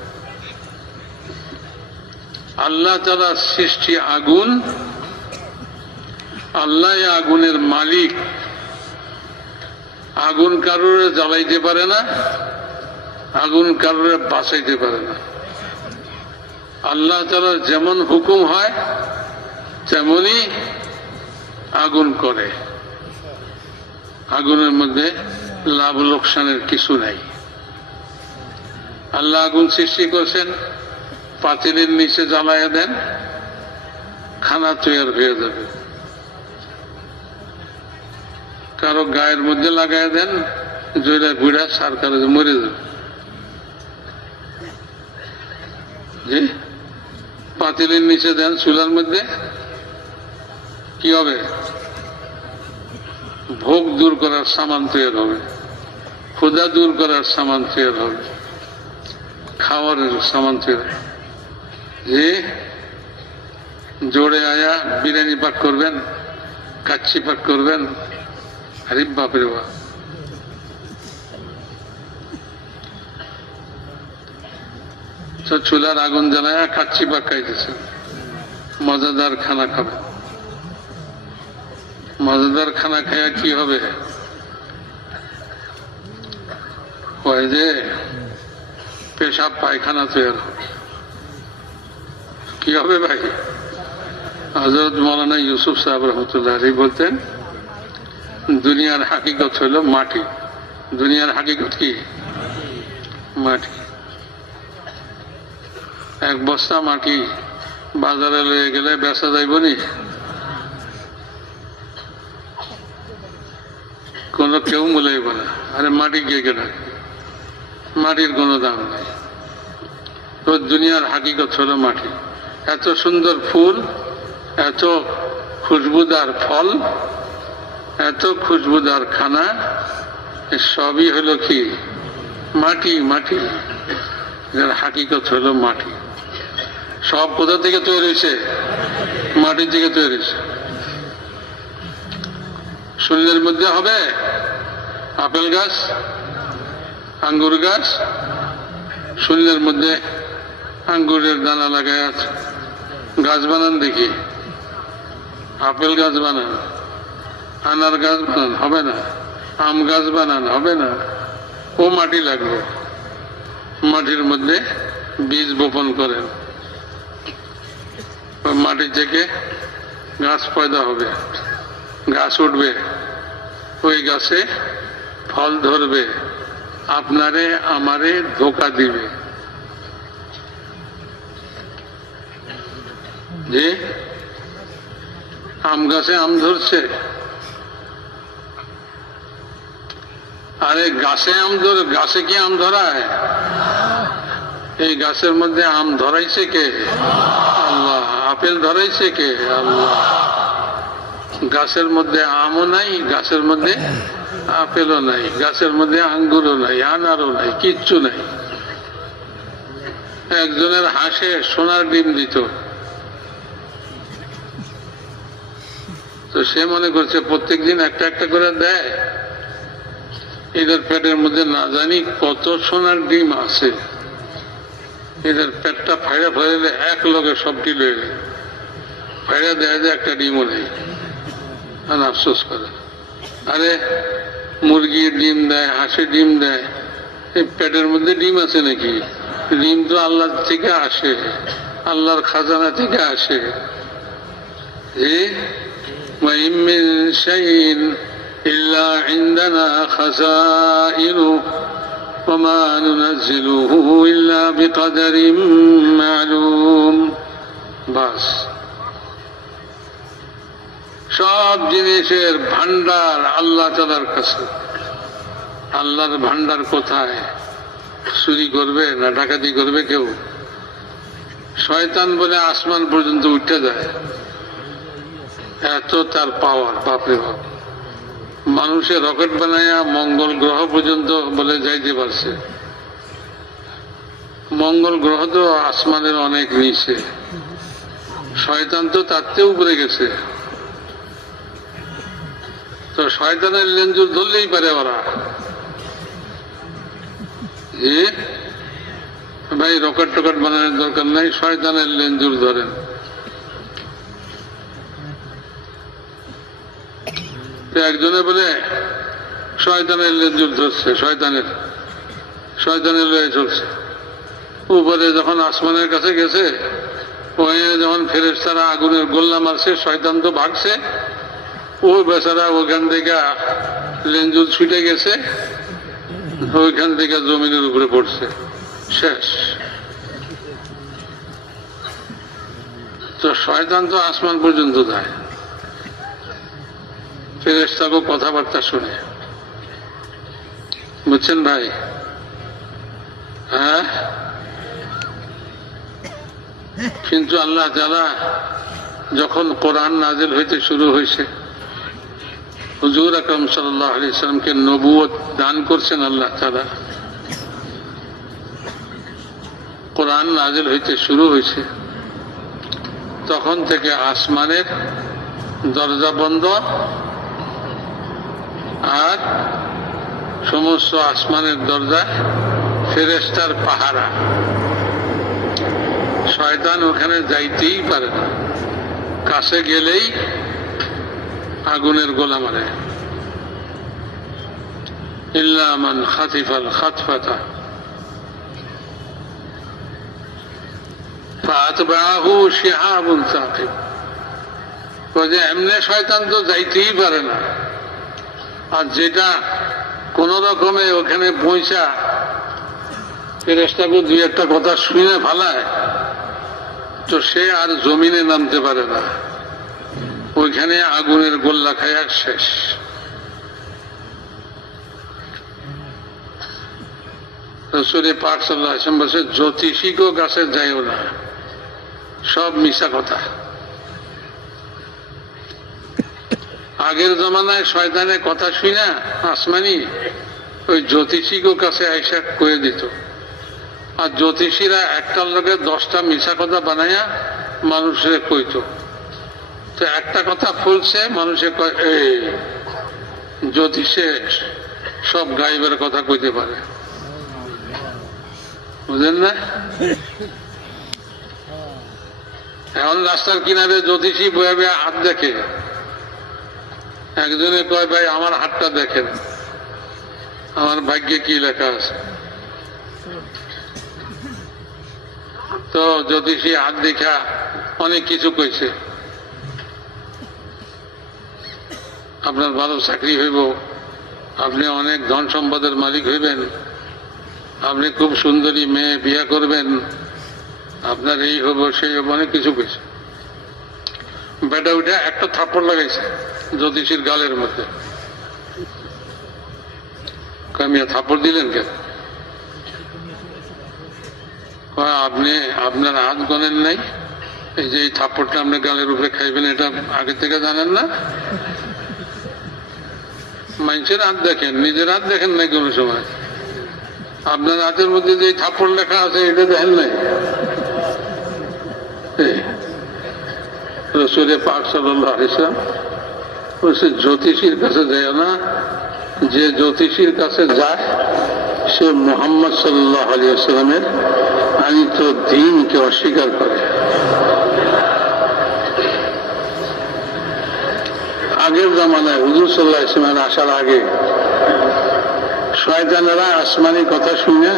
আল্লাহ তাআলার সৃষ্টি আগুন, আল্লাহ আগুনের মালিক। আগুন কারোর জ্বালাইতে পারে না, আগুন কারোর বাঁচাইতে পারে না। আল্লাহ তাআলার যেমন হুকুম হয় তেমনই আগুন করে। আগুনের মধ্যে লাভ লোকসানের কিছু নাই। আল্লাহ আগুন সৃষ্টি করছেন, পাতিলের নিচে জ্বালাইয়া দেন, খানা তৈরি হয়ে যাবে। কারো গায়ের মধ্যে লাগাই দেন, জয়রা গুড়া সার কারো মরে যাবে। জি, পাতিলের নিচে দেন, চুলার মধ্যে কি হবে? ভোগ দূর করার সামান তৈরি হবে, ক্ষুধা দূর করার সামান তৈরি হবে, খাওয়ার সামান তৈরি হবে। যে জোরে আয়া বিরিয়ানি পাক করবেন, কাচ্চি পাক করবেন, আরে বাপরে বাপ। চুলার আগুন জ্বালায়া কাচ্চি পাক খাইতেছে, মজাদার খানা খাবে। মজাদার খানা খায়া কি হবে? ওই যে পেশাব পায়খানা তৈরি হবে। কি হবে ভাই? হযরত মাওলানা ইউসুফ সাহেব রহমতুল্লাহ আলাইহি বলতেন, দুনিয়ার হাকিকত হলো মাটি। দুনিয়ার হাকিকত কি? মাটি। এক বস্তা মাটি বাজারে লয়ে গেলে বেচা যাইব নি? কোনো কেউ মূলাইব না। আরে মাটি কে কেনা? মাটির কোনো দাম নেই। তো দুনিয়ার হাকিকত হলো মাটি। এত সুন্দর ফুল, এত খুশবুদার ফল, এত খুশবুদার খানা, সবই হলো কি? মাটি। মাটি, যার হাকিকত হলো মাটি। সব কোথা থেকে তৈরি হয়েছে? মাটির থেকে তৈরি হয়েছে। শরীরের মধ্যে হবে আপেল গাছ, আঙ্গুর গাছ, শরীরের মধ্যে আঙ্গুরের দানা লাগায় আছে, গাছ বানান দেখি। আপেল গাছ বানান, আনার গাছ বানান, হবে না। আম গাছ বানান, হবে না। ও মাটি লাগবে। মাটির মধ্যে বীজ বপন করেন, ওই মাটি থেকে গাছ পয়দা হবে, গাছ উঠবে, ওই গাছে ফল ধরবে, আপনারে আমারে ধোকা দিবে। যে আম গাছে আম ধরছে, আরে গাছে আম ধরে, গাছে কি আম ধরায়? এই গাছের মধ্যে আম ধরাইছে কে? আল্লাহ। আপেল ধরাইছে কে? আল্লাহ। গাছের মধ্যে আমও নাই, গাছের মধ্যে আপেলও নাই, গাছের মধ্যে আঙ্গুরও নাই, আনারও নাই, কিচ্ছু নাই। একজনের হাঁসে সোনার ডিম দিত, তো সে মনে করছে প্রত্যেকদিন একটা একটা করে দেয়, এদের পেটের মধ্যে না জানি কত সোনার ডিম আছে। এদের পেটটা ফাইড়া ফাইলে এক লগে সবটি লয়ে যায়, ফাইড়া দেয় যে একটা ডিমও নেই, আর আফসোস করে। আরে মুরগির ডিম দেয়, হাঁসের ডিম দেয়, এই পেটের মধ্যে ডিম আছে নাকি? ডিম তো আল্লাহ থেকে আসে, আল্লাহর খাজানা থেকে আসে। وَإِن مِّن شَيْءٍ إِلَّا عِندَنَا خَزَائِنُهُ وَمَا نُنَزِّلُهُ إِلَّا بِقَدَرٍ مَّعْلُومٍ। বাস, সব জিনিসের ভান্ডার আল্লাহ তাআলার কাছে। আল্লাহর ভান্ডার কোথায়? চুরি করবে না ডাকাতি করবে কেউ? শয়তান বলে আসমান পর্যন্ত উঠে যায়, এত তার পাওয়ার। বাপরে বাপ। মানুষের রকেট বানায়া মঙ্গল গ্রহ পর্যন্ত বলে যাইতে পারছে। মঙ্গল গ্রহ তো আসমানের অনেক নিচে, শয়তান তো তার চেয়ে উপরে গেছে। তো শয়তানের লেঞ্জুর ধরলেই পারে ওরা। ভাই রকেট টকেট বানানোর দরকার নাই, শয়তানের লেঞ্জুর ধরেন। একজনে বলে শয়তানের লেঞ্জুর ধরছে, শয়তানের শয়তানে লয়ে চলছে। উপরে যখন আসমানের কাছে গেছে, ওখানে যখন ফেরেশতারা আগুনের গোল্লা মারছে, শয়তান তো ভাগছে, ও বেচারা ওখান থেকে লেঞ্জুল ছুটে গেছে, ওইখান থেকে জমিনের উপরে পড়ছে, শেষ। তো শয়তান তো আসমান পর্যন্ত যায় ফেরেশতাকে কথাবার্তা শুনে, বুঝছেন ভাই? হ্যাঁ, কিন্তু আল্লাহ তাআলা যখন কোরআন নাজিল হইতে শুরু হয়েছে, হুজুর আকরাম সাল্লাল্লাহু আলাইহি ওয়াসাল্লামকে নবুয়ত দান করছেন আল্লাহ তাআলা, কোরআন নাজিল হইতে শুরু হয়েছে, তখন থেকে আসমানের দরজা বন্ধ, আর সমস্ত আসমানের দরজা ফেরেশতার পাহারা। শয়তান ওখানে যাইতেই পারে না, কাছে গেলেই আগুনের গোলা মারে। ইল্লা মান খাতিফাল খাতফাতা ফাতবাহু শিহাবুন সাকিব। যে এমনি শয়তান তো যাইতেই পারে না, আর যেটা কোন রকমে ওখানে পৌঁছা ফেরেশতাকে দুই একটা কথা শুনে ফালায়, তো সে আর জমিনে নামতে পারে না, ওইখানে আগুনের গোল্লা খায়া শেষ। রাসূল পাক সাল্লাল্লাহু আলাইহি ওয়াসাল্লাম বলেছে, জ্যোতিষীকেও কাছে যাইও না, সব মিশা কথা। আগের জমানায় শয়তানের কথা শুনা আসমানি ওই জ্যোতিষীকেও কাছে আইসা কয়ে দিত, আর জ্যোতিষীরা একটার লোকে 10টা মিশা কথা বানাইয়া মানুষের কইত। তো একটা কথা ফুলছে, মানুষে কয় এই জ্যোতিষে সব গায়েবের কথা কইতে পারে, বুঝলেন না? এখন রাস্তার কিনারে জ্যোতিষী বয়ে বয়ে হাত দেখে, একজনে কয় ভাই আমার হাতটা দেখেন, আমার ভাগ্যে কি লেখা আছে। তো জ্যোতিষী হাত দেখা অনেক কিছু কইছে, আপনার ভালো চাকরি হইব, আপনি অনেক ধন সম্পদের মালিক হইবেন, আপনি খুব সুন্দরী মেয়ে বিয়ে করবেন, আপনার এই হবো সেই হবো, অনেক কিছু কইছে। বেটা উঠে একটা থাপ্পড় লাগাইছে জ্যোতিষীর গালের মধ্যে। কামিয়া থাপ্পড় দিলেন কেন? আপনি আপনার হাত গনেন নাই, এই যে এই থাপ্পড়টা আপনি গালের উপরে খাইবেন, এটা আগে থেকে জানেন না? মানুষের হাত দেখেন, নিজের হাত দেখেন নাই কোনো সময়? আপনার হাতের মধ্যে যে থাপ্পড় লেখা আছে এটা দেখেন নাই? রাসূল পাক সাল্লাল্লাহু আলাইহি ওয়াসাল্লাম বলছে, জ্যোতিষীর কাছে যায় না, যে জ্যোতিষীর কাছে যায় সে মুহাম্মদ সাল্লাল্লাহু আলাইহি ওয়াসাল্লামের আনিত দ্বীনকে অস্বীকার করে। আগের জামানায় হুজুর সাল্লাল্লাহু আলাইহি ওয়াসাল্লামের আসার আগে শয়তানেরা আসমানি কথা শুনে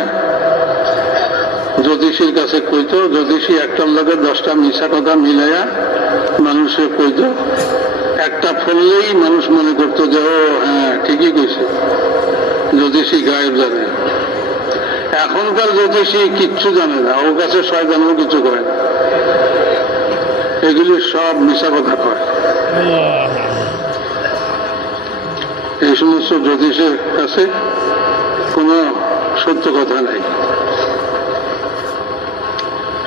জ্যোতিষীর কাছে কইত, জ্যোতিষী একটার লগে 10টা মিশা কথা মিলাইয়া মানুষের কইত, একটা ফললেই মানুষ মনে করতো যে ও হ্যাঁ ঠিকই কইছে, জ্যোতিষী গায়েব জানে। এখনকার জ্যোতিষী কিচ্ছু জানে না, ওর কাছে শয়তানও কিছু করে না, এগুলি সব মিশা কথা কয়। এই সমস্ত জ্যোতিষের কাছে কোনো সত্য কথা নাই,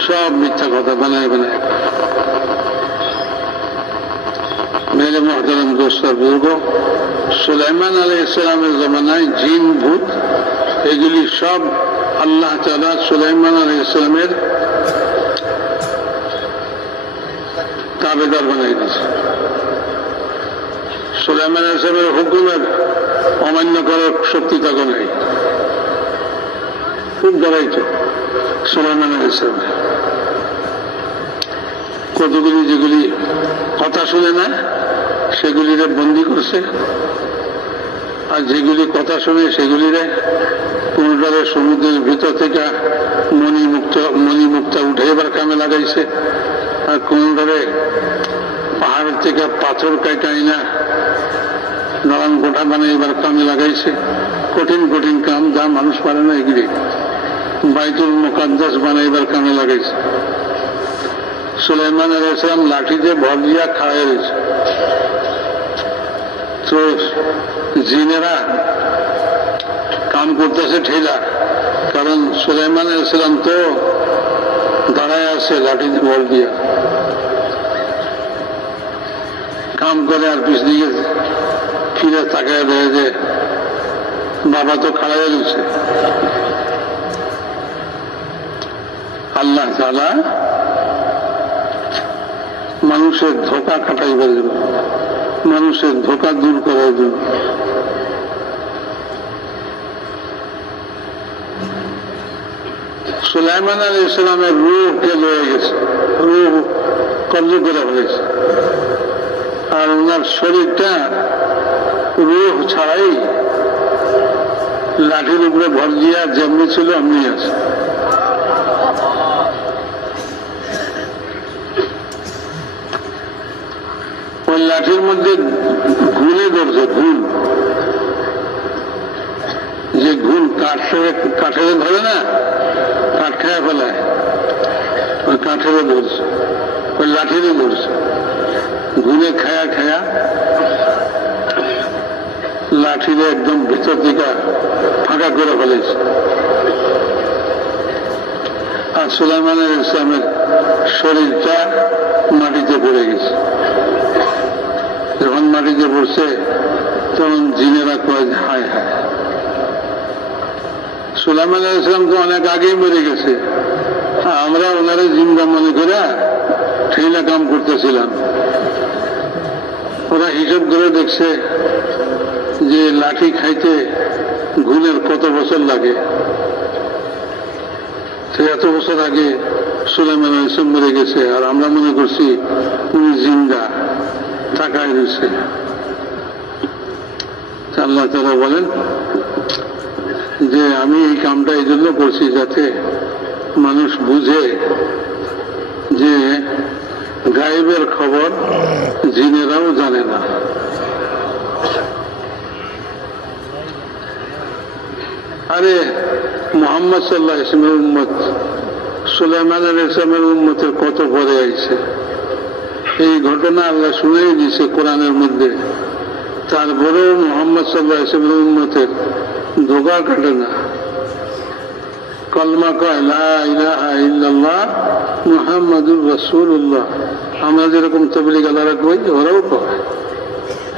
সব মিথ্যা কথা বানায় বানায়। মেরে মহতারাম দোস্তার বুজুর্গ, সুলাইমান আলাইহিস সালামের জমানায় জিন ভূত এগুলি সব আল্লাহ তাআলা সুলাইমান আলাইহিস সালামের তাবেদার বানাই দিয়েছে। সুলাইমান আলাইহিস সালামের হুকুমের অমান্য করার শক্তি তাকে নাই, খুব ডরাইতো সুলাইমান আলাইহিস সালাম। কতগুলি যেগুলি কথা শুনে না সেগুলিরে বন্দি করছে, আর যেগুলি কথা শুনে সেগুলিরে কোনটারে সমুদ্রের ভিতর থেকে মণিমুক্তা উঠে এবার কামে লাগাইছে, আর কোনটারে পাহাড়ের থেকে পাথর কাটাই না দালান কোঠা বানিয়ে এবার কামে লাগাইছে। কঠিন কঠিন কাম যা মানুষ পারে না এগুলি বাইতুল মুকাদ্দাস বানাইবার কামে লাগাইছে। সুলাইমান আলাইহিস সালাম লাঠিতে ভর দিয়া খাওয়াই রয়েছে। তো জিনেরা কাম করতেছে ঠেলা, কারণ সুলাইমান আলাইহিস সালাম তো দাঁড়ায় আছে লাঠিতে ভর দিয়া কাম করে, আর পিছ দিকে ফিরে তাকায় দেয় যে বাবা তো খাড়াই রয়েছে। আল্লাহ তাআলা মানুষের ধোঁকা কাটাইবার জন্য, মানুষের ধোঁকা দূর করার জন্য সুলাইমান আলাইহিস সালামের রূহকে লয়ে গেছে, রূহ কব্জ করে ফেলেছে, আর ওনার শরীরটা রূহ ছাড়াই লাঠির উপরে ভর দিয়া যেমনি ছিল এমনি আছে। ওই লাঠির মধ্যে ঘুলে ধরছে, ঘুল, যে ঘুল কাঠের ধরে না, কাঠ খায়া ফেলায়, ওই কাঠেরও ধরছে, ওই লাঠিরও ধরছে, ঘুলে খায়া খায়া লাঠিরে একদম ভিতর দিকে ফাঁকা করে ফেলেছে। আর সুলাইমান আলাইহিস সালামের শরীরটা মাটিতে পড়ে গেছে। যখন মাটিতে পড়ছে তখন জিনেরা কয় হায় হায়, সুলাইমান আলাইহিস সালাম তো অনেক আগেই মরে গেছে, আমরা ওনারে জিন্দা মনে করে ঠেলা কাম করতেছিলাম। ওরা হিসাব করে দেখছে যে লাঠি খাইতে ঘুলের কত বছর লাগে, সে এত বছর আগে সুলাইমান আলাইহিস সালাম মরে গেছে, আর আমরা মনে করছি উনি জিন্দা তাকায় রয়েছে। আল্লাহ তাআলা বলেন যে আমি এই কামটা এই জন্য করছি যাতে মানুষ বুঝে যে গায়েবের খবর জিনেরাও জানে না। আরে মুহাম্মদ সাল্লাল্লাহু আলাইহি ওয়াসাল্লামের উম্মত সুলাইমান আলাইহিস সালামের উম্মতের কত পরে আইছে, এই ঘটনা আল্লাহ শুনেই দিয়েছে কোরআনের মধ্যে। তারপরেও মুহাম্মদ সাল্লাল্লাহু আলাইহি ওয়াসাল্লামের উম্মতের ধোঁকা কাটে না, কলমা কয় লা ইলাহা ইল্লাল্লাহ মুহাম্মাদুর রাসূলুল্লাহ। আমরা যেরকম তাবলীগ আলারা কই, ওরাও কয়।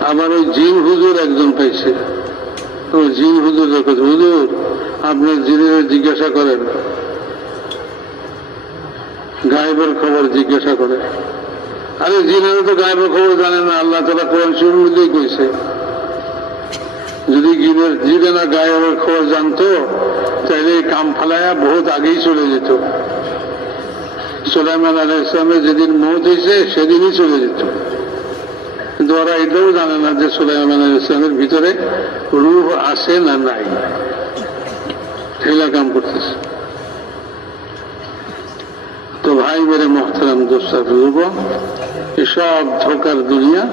আবার ওই জিন হুজুর একজন পাইছে, ওই জিন হুজুর দেখো, হুজুর আপনার জিনের জিজ্ঞাসা করেন, গায়েবের খবর জিজ্ঞাসা করে। আরে জিনেরা তো গায়েবের খবর জানে না, আল্লাহ তাআলা কোরআন শরীফের মধ্যেই কইছে। যদি জিনেরা গায়েবের খবর জানতো তাহলে এই কাম ফালায়া বহুত আগেই চলে যেত। সুলাইমান আলাইহিস সালামের যেদিন মওত হয়েছে সেদিনই চলে যেত, কিন্তু ওরা এটাও জানে না যে সুলাইমান আলাইহিস সালামের ভিতরে রূহ আছে না নাই, ঠেলা কাম করতেছে। তো ভাই মেরে মোহতারাম দোস্ত বুজুর্গ, এসব ধোকার দুনিয়া।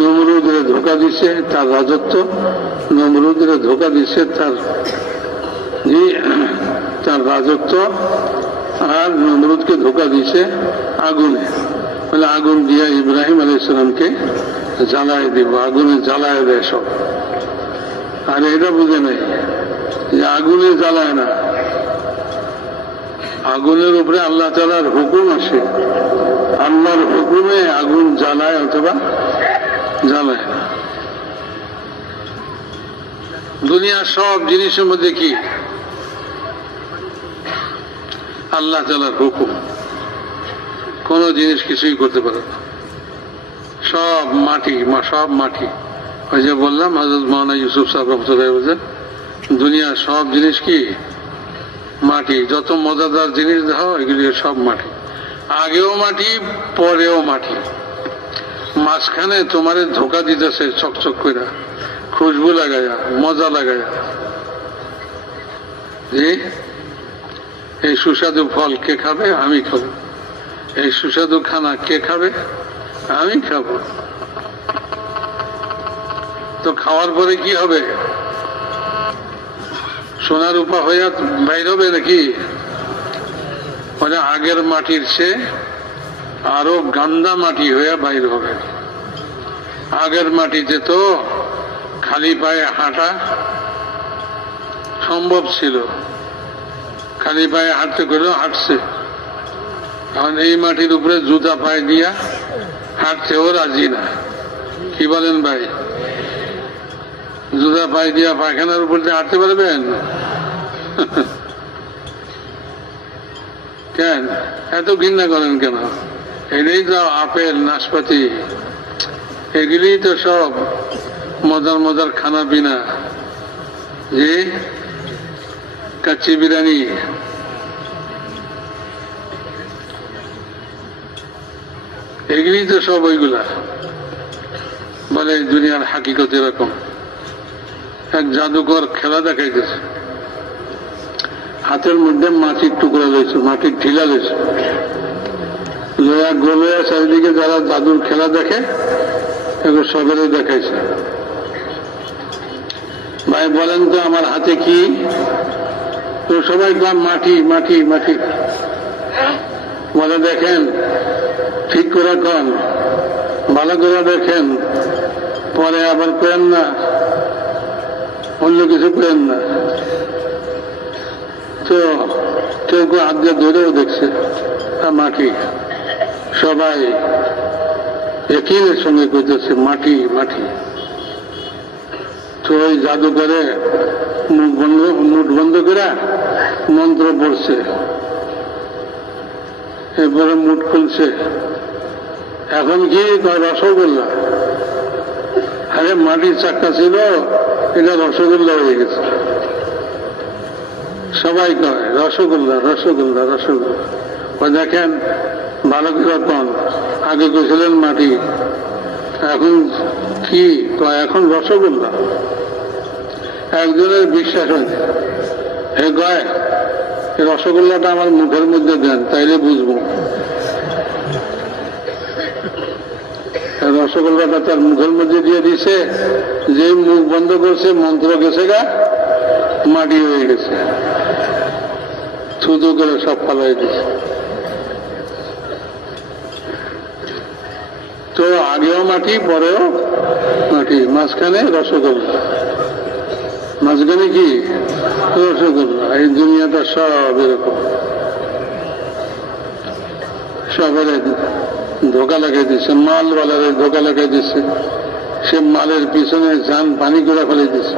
নমরুদের ধোকা দিছে তার রাজত্ব, নমরুদের ধোকা দিছে তার রাজত্ব, আর নমরুদকে ধোকা দিছে আগুনে। বলে আগুন দিয়া ইব্রাহিম আলাইহিস সালামকে জ্বালায় দিব, আগুনে জ্বালায় দেয় সব। আর এটা বুঝে নাই যে আগুনে জ্বালায় না, আগুনের উপরে আল্লাহ তাআলার হুকুম আসে, আল্লাহর হুকুমে আগুন জ্বালায় অথবা জ্বালায় না। দুনিয়ার সব জিনিসের মধ্যে কি আল্লাহ তাআলার হুকুম, কোন জিনিস কিছুই করতে পারে না, সব মাটি, সব মাটি। ওই যে বললাম হযরত মাওলানা ইউসুফ সাহেব রহমাতুল্লাহ বলেন দুনিয়ার সব জিনিস কি মাটি, যত মজাদার জিনিস দেখো এগুলি সব মাটি, আগেও মাটি পরেও মাটি। মাঝখানে তোমারে ধোকা দিতেছে চকচক করে, খুশবু লাগায়া, মজা লাগায়া, যে এই সুস্বাদু ফল কে খাবে? আমি খাবো। এই সুস্বাদু খানা কে খাবে? আমি খাবো। তো খাওয়ার পরে কি হবে? সোনা রূপা হইয়া বাইর হবে নাকি? মানে আগের মাটির চেয়ে আরো গান্দা মাটি হইয়া বাইর হবে। আগের মাটিতে তো খালি পায়ে হাঁটা সম্ভব ছিল, খালি পায়ে হাঁটতে করলেও হাঁটছে। এখন এই মাটির উপরে জুতা পায়ে দিয়া হাঁটতেও রাজি না। কি বলেন ভাই? জুতা পায়ে দিয়া পায়খানার উপর দিয়ে হাঁটতে পারবেন? কেন এত ঘৃণা করেন কেন? এটাই তো আপেল, নাশপাতি, এগুলি তো সব মজার মজার খানা পিনা। যে কাচ্চি বিরিয়ানি, এগুলি তো সব ওইগুলা। বলে দুনিয়ার হাকিকত এরকম। এক জাদুকর খেলা দেখাইতেছে, হাতের মধ্যে মাটির টুকরা রয়েছে, মাটির ঢিলা রয়েছে, লোয়া গোলয়া চারিদিকে যারা জাদুর খেলা দেখে এগুলো সবেরে দেখাইছে। ভাই বলেন তো আমার হাতে কি? তো সবাই মাটি মাটি মাটি বলে। দেখেন ঠিক করে কন, ভালো করে দেখেন, পরে আবার করেন না, অন্য কিছু করেন না। তো কেউ কেউ হাত দিয়ে ধরেও দেখছে মাটি। সবাই একইনের সঙ্গে কইতেছে মাটি মাটি। তো ওই জাদু করে মুখ বন্ধ করে মন্ত্র পড়ছে, এরপরে মুঠ খুলছে। এখন কি রসগোল্লা? আরে মাটির চাক্কা ছিল, এটা রসগোল্লা হয়ে গেছে। সবাই কয় রসগোল্লা রসগোল্লা রসগোল্লা। দেখেন ভালো করে কন, আগে কইছিলেন মাটি, এখন কি কয়? এখন রসগোল্লা। একজনের বিশ্বাস হয়নি, হে কয় রসগোল্লাটা আমার মুখের মধ্যে দেন, তাইলে বুঝবো। রসগোল্লাটা তার মুখের মধ্যে দিয়ে দিছে, যে মুখ বন্ধ করছে মন্ত্র গেছে গা, মাটি হয়ে গেছে, থুতু করে সব ফালাই দিছে। তো আগেও মাটি, পরেও মাটি, মাঝখানে রসগোল্লা। মাঝখানে কি? রসগোল্লা। এই দুনিয়াটা সব এরকম, সবের ধোকা লাগাই দিচ্ছে, মালওয়ালারে ধোকা লাগাই দিচ্ছে। সে মালের পিছনে জান পানি করে ফেলাইতেছে,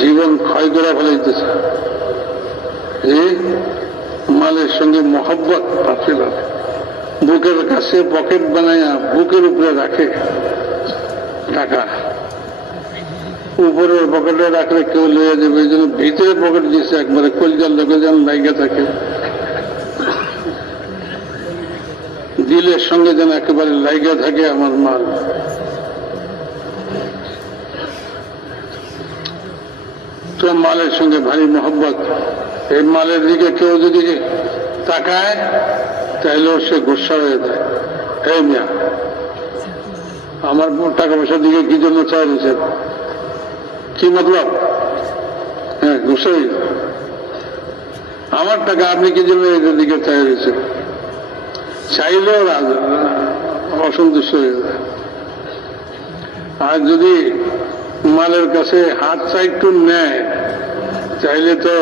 জীবন ক্ষয় করে ফেলাইতেছে। মালের সঙ্গে মহব্বত পাচ্ছে, বুকের কাছে পকেট বানাইয়া বুকের উপরে রাখে টাকা, উপরে পকেটে রাখলে কেউ লইয়া যাবে, এই জন্য ভিতরে পকেট দিয়েছে একবারে, কলজার লোকে যেন লাইগা থাকে, দিলের সঙ্গে যেন একেবারে লাইগা থাকে আমার মাল। তো মালের সঙ্গে ভারী মহব্বত। এই মালের দিকে কেউ যদি তাকায় তাহলেও সে গুসা হয়ে যায়। এই মিয়া, আমার টাকা পয়সার দিকে কি জন্য চাই রয়েছেন? কি মতলব? হ্যাঁ, গুসা হয়ে যায়। আমার টাকা আপনি কি জন্য এদের দিকে চাই রয়েছেন? চাইলেও অসন্তুষ্ট হয়ে যায়। আর যদি মালের কাছে হাত চাইটু নেয়, চাইলে তো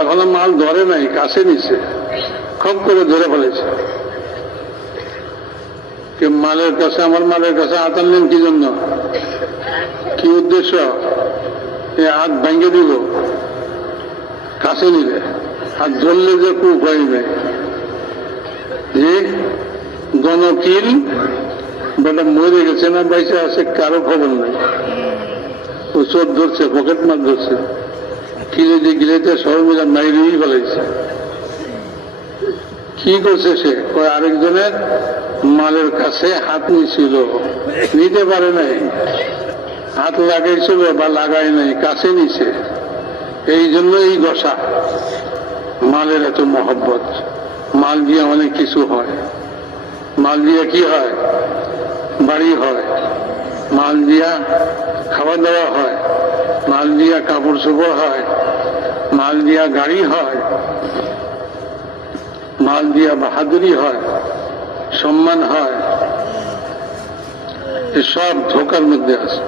এখনো মাল ধরে নাই, কাছে নিচ্ছে, খুব করে ধরে ফেলেছে। মালের কাছে, আমার মালের কাছে হাত আনলেন কি জন্য? কি উদ্দেশ্য? এ হাত ভেঙে দিল, কাছে নিলে হাত ধরলে যে খুব ভয় নেই। যে গণকিল বেটা মরে গেছে না বাইসে আছে কারো খবর নাই। ও চোর ধরছে, পকেট মার ধরছে, কিলে যে গিলেতে সবাই মিলে মাইরেই ফেলাইছে। কি করছে সে? আরেকজনের মালের কাছে হাত নিছিল, নিতে পারে নাই, হাত লাগাইছিল বা লাগায় নাই, কাছে নিছে। এই জন্য এই দশা। মালের এত মহব্বত। মাল দিয়ে অনেক কিছু হয়। মাল দিয়ে কি হয়? বাড়ি হয়, মাল দিয়া খাওয়া দাওয়া হয়, মাল দিয়া কাপড় চোপড় হয়, মাল দিয়া গাড়ি হয়, মাল দিয়া বাহাদুরি হয়, সম্মান হয়। সব ধোকার মধ্যে আছে।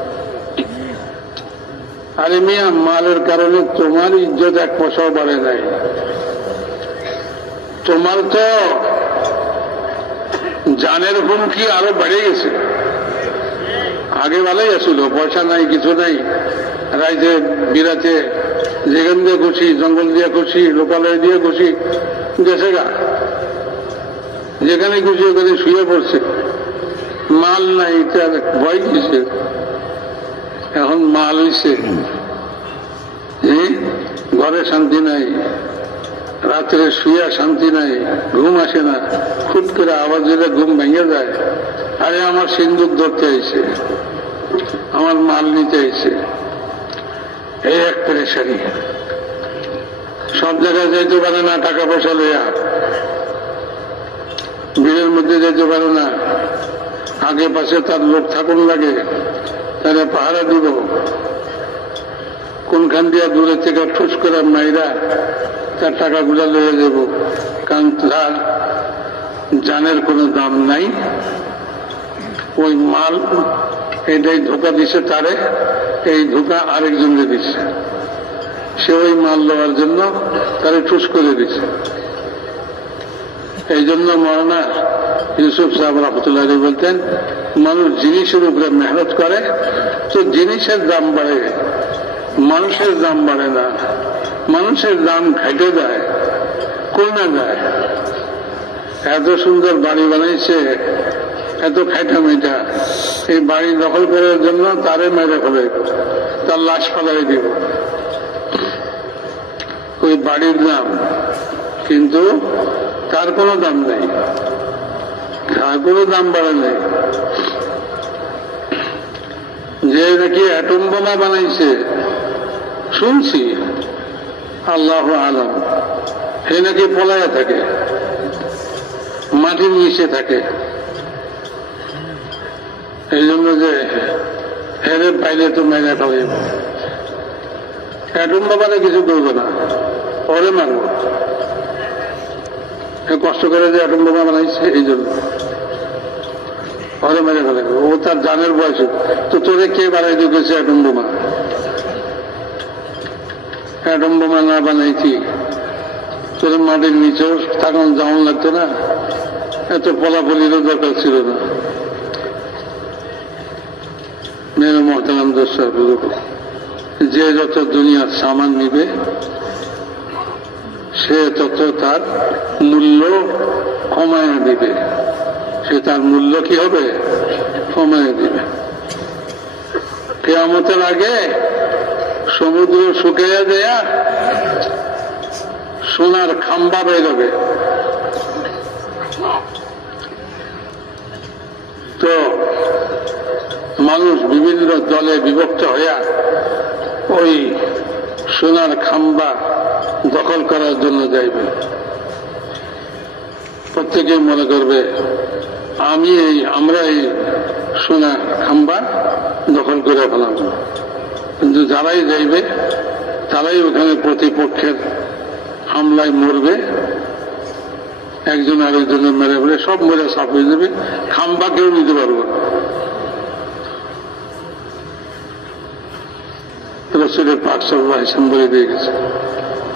আরে মিয়া, মালের কারণে তোমার ইজ্জত এক পয়সাও বাড়ে নাই। তোমার তো জানের হুমকি আরো বেড়ে গেছে। আগে ভালোই আসছিল, পয়সা নাই, কিছু নাই, রাইতে বিরাতে যেখান দিয়ে খুশি, জঙ্গল দিয়ে খুশি, লোকালয় দিয়ে খুশি গেছে গা, যেখানে খুশি ওখানে শুয়ে পড়ছে। মাল নাই, তার ভয় দিছে। এখন মাল হইছে, ঘরে শান্তি নাই, রাত্রে শুয়ে শান্তি নাই, ঘুম আসে না, খুব করে আওয়াজ দিলে ঘুম ভেঙে যায়। আরে আমার সিন্দুক ধরতে আইছে, আমার মাল নিতে আইছে। এই এক পেরেশানি। সব জায়গায় যাইতে পারে না, টাকা পয়সা লইয়া ভিড়ের মধ্যে যেতে পারে না। আগে পাশে তার লোক থাকুন লাগে, তারা পাহারা দিব। কোনখান দিয়া দূরে থেকে ঠুস করে মাইরা তার টাকাগুলা লইয়া যাব, কারণ তার জানের কোনো দাম নাই। ওই মাল এটাই ধোকা দিছে তারে, এই ধোকা আরেকজনকে দিচ্ছে। সে ওই মাল দেওয়ার জন্য তারে ঠুস করে দিচ্ছে। এই জন্য মৌলানা ইউসুফ সাহেব রহমতুল্লাহ বলতেন, মানুষ জিনিসের উপরে মেহনত করে তো জিনিসের দাম বাড়ে, মানুষের দাম বাড়ে না। মানুষের দাম ঘেটে যায়, কমে যায়। এত সুন্দর বাড়ি বানাইছে, এত খাইটা মেটা, এই বাড়ি দখল করার জন্য তারে মেরে ফেলে, তার লাশ ফেলাই দিব। ওই বাড়ির দাম, কিন্তু তার কোনো দাম নেই, তার কোনো দাম বাড়ে নেই। যে নাকি অ্যাটম বোমা বানাইছে শুনছি, আল্লাহ আলম, সে নাকি পলায়া থাকে, মাটির নিচে থাকে। এই জন্য যে হেরে পাইলে তো মেরে ফেলে। অ্যাটম বোমারে কিছু করবে না, ওরে মারব। কষ্ট করে যে অ্যাটম বোমা বানাইছে, এই জন্য ওরে মেরে ফেলে। ও তার জানের বয়স। তো তোরে কে বানাই দিয়েছে অ্যাটম বোমা? অ্যাটম বোমা না বানাইছি তোর মাটির নিচেও থাকুন যেমন লাগতো না, এত পলাপলিরও দরকার ছিল না। মেরে মহতারাম দোস্ত, যে যত দুনিয়ার সামান নিবে সে তত তার মূল্য কমায় দিবে। সে তার মূল্য কি হবে? কমায় দিবে। কিয়ামতের আগে সমুদ্র শুকিয়ে দেয়া সোনার খাম্বা বেরোবে। তো মানুষ বিভিন্ন দলে বিভক্ত হইয়া ওই সোনার খাম্বা দখল করার জন্য যাইবে। প্রত্যেকেই মনে করবে আমরা এই সোনার খাম্বা দখল করে ফেলাম। কিন্তু যারাই যাইবে তারাই ওখানে প্রতিপক্ষের হামলায় মরবে, একজন আরেকজনের মেরে ফেলে সব মরে সাফ হয়ে যাবে, খাম্বা কেউ নিতে পারবে না। রসুলের পাক সাল্লাল্লাহু আলাইহি ওয়াসাল্লাম বলে দিয়ে গেছে,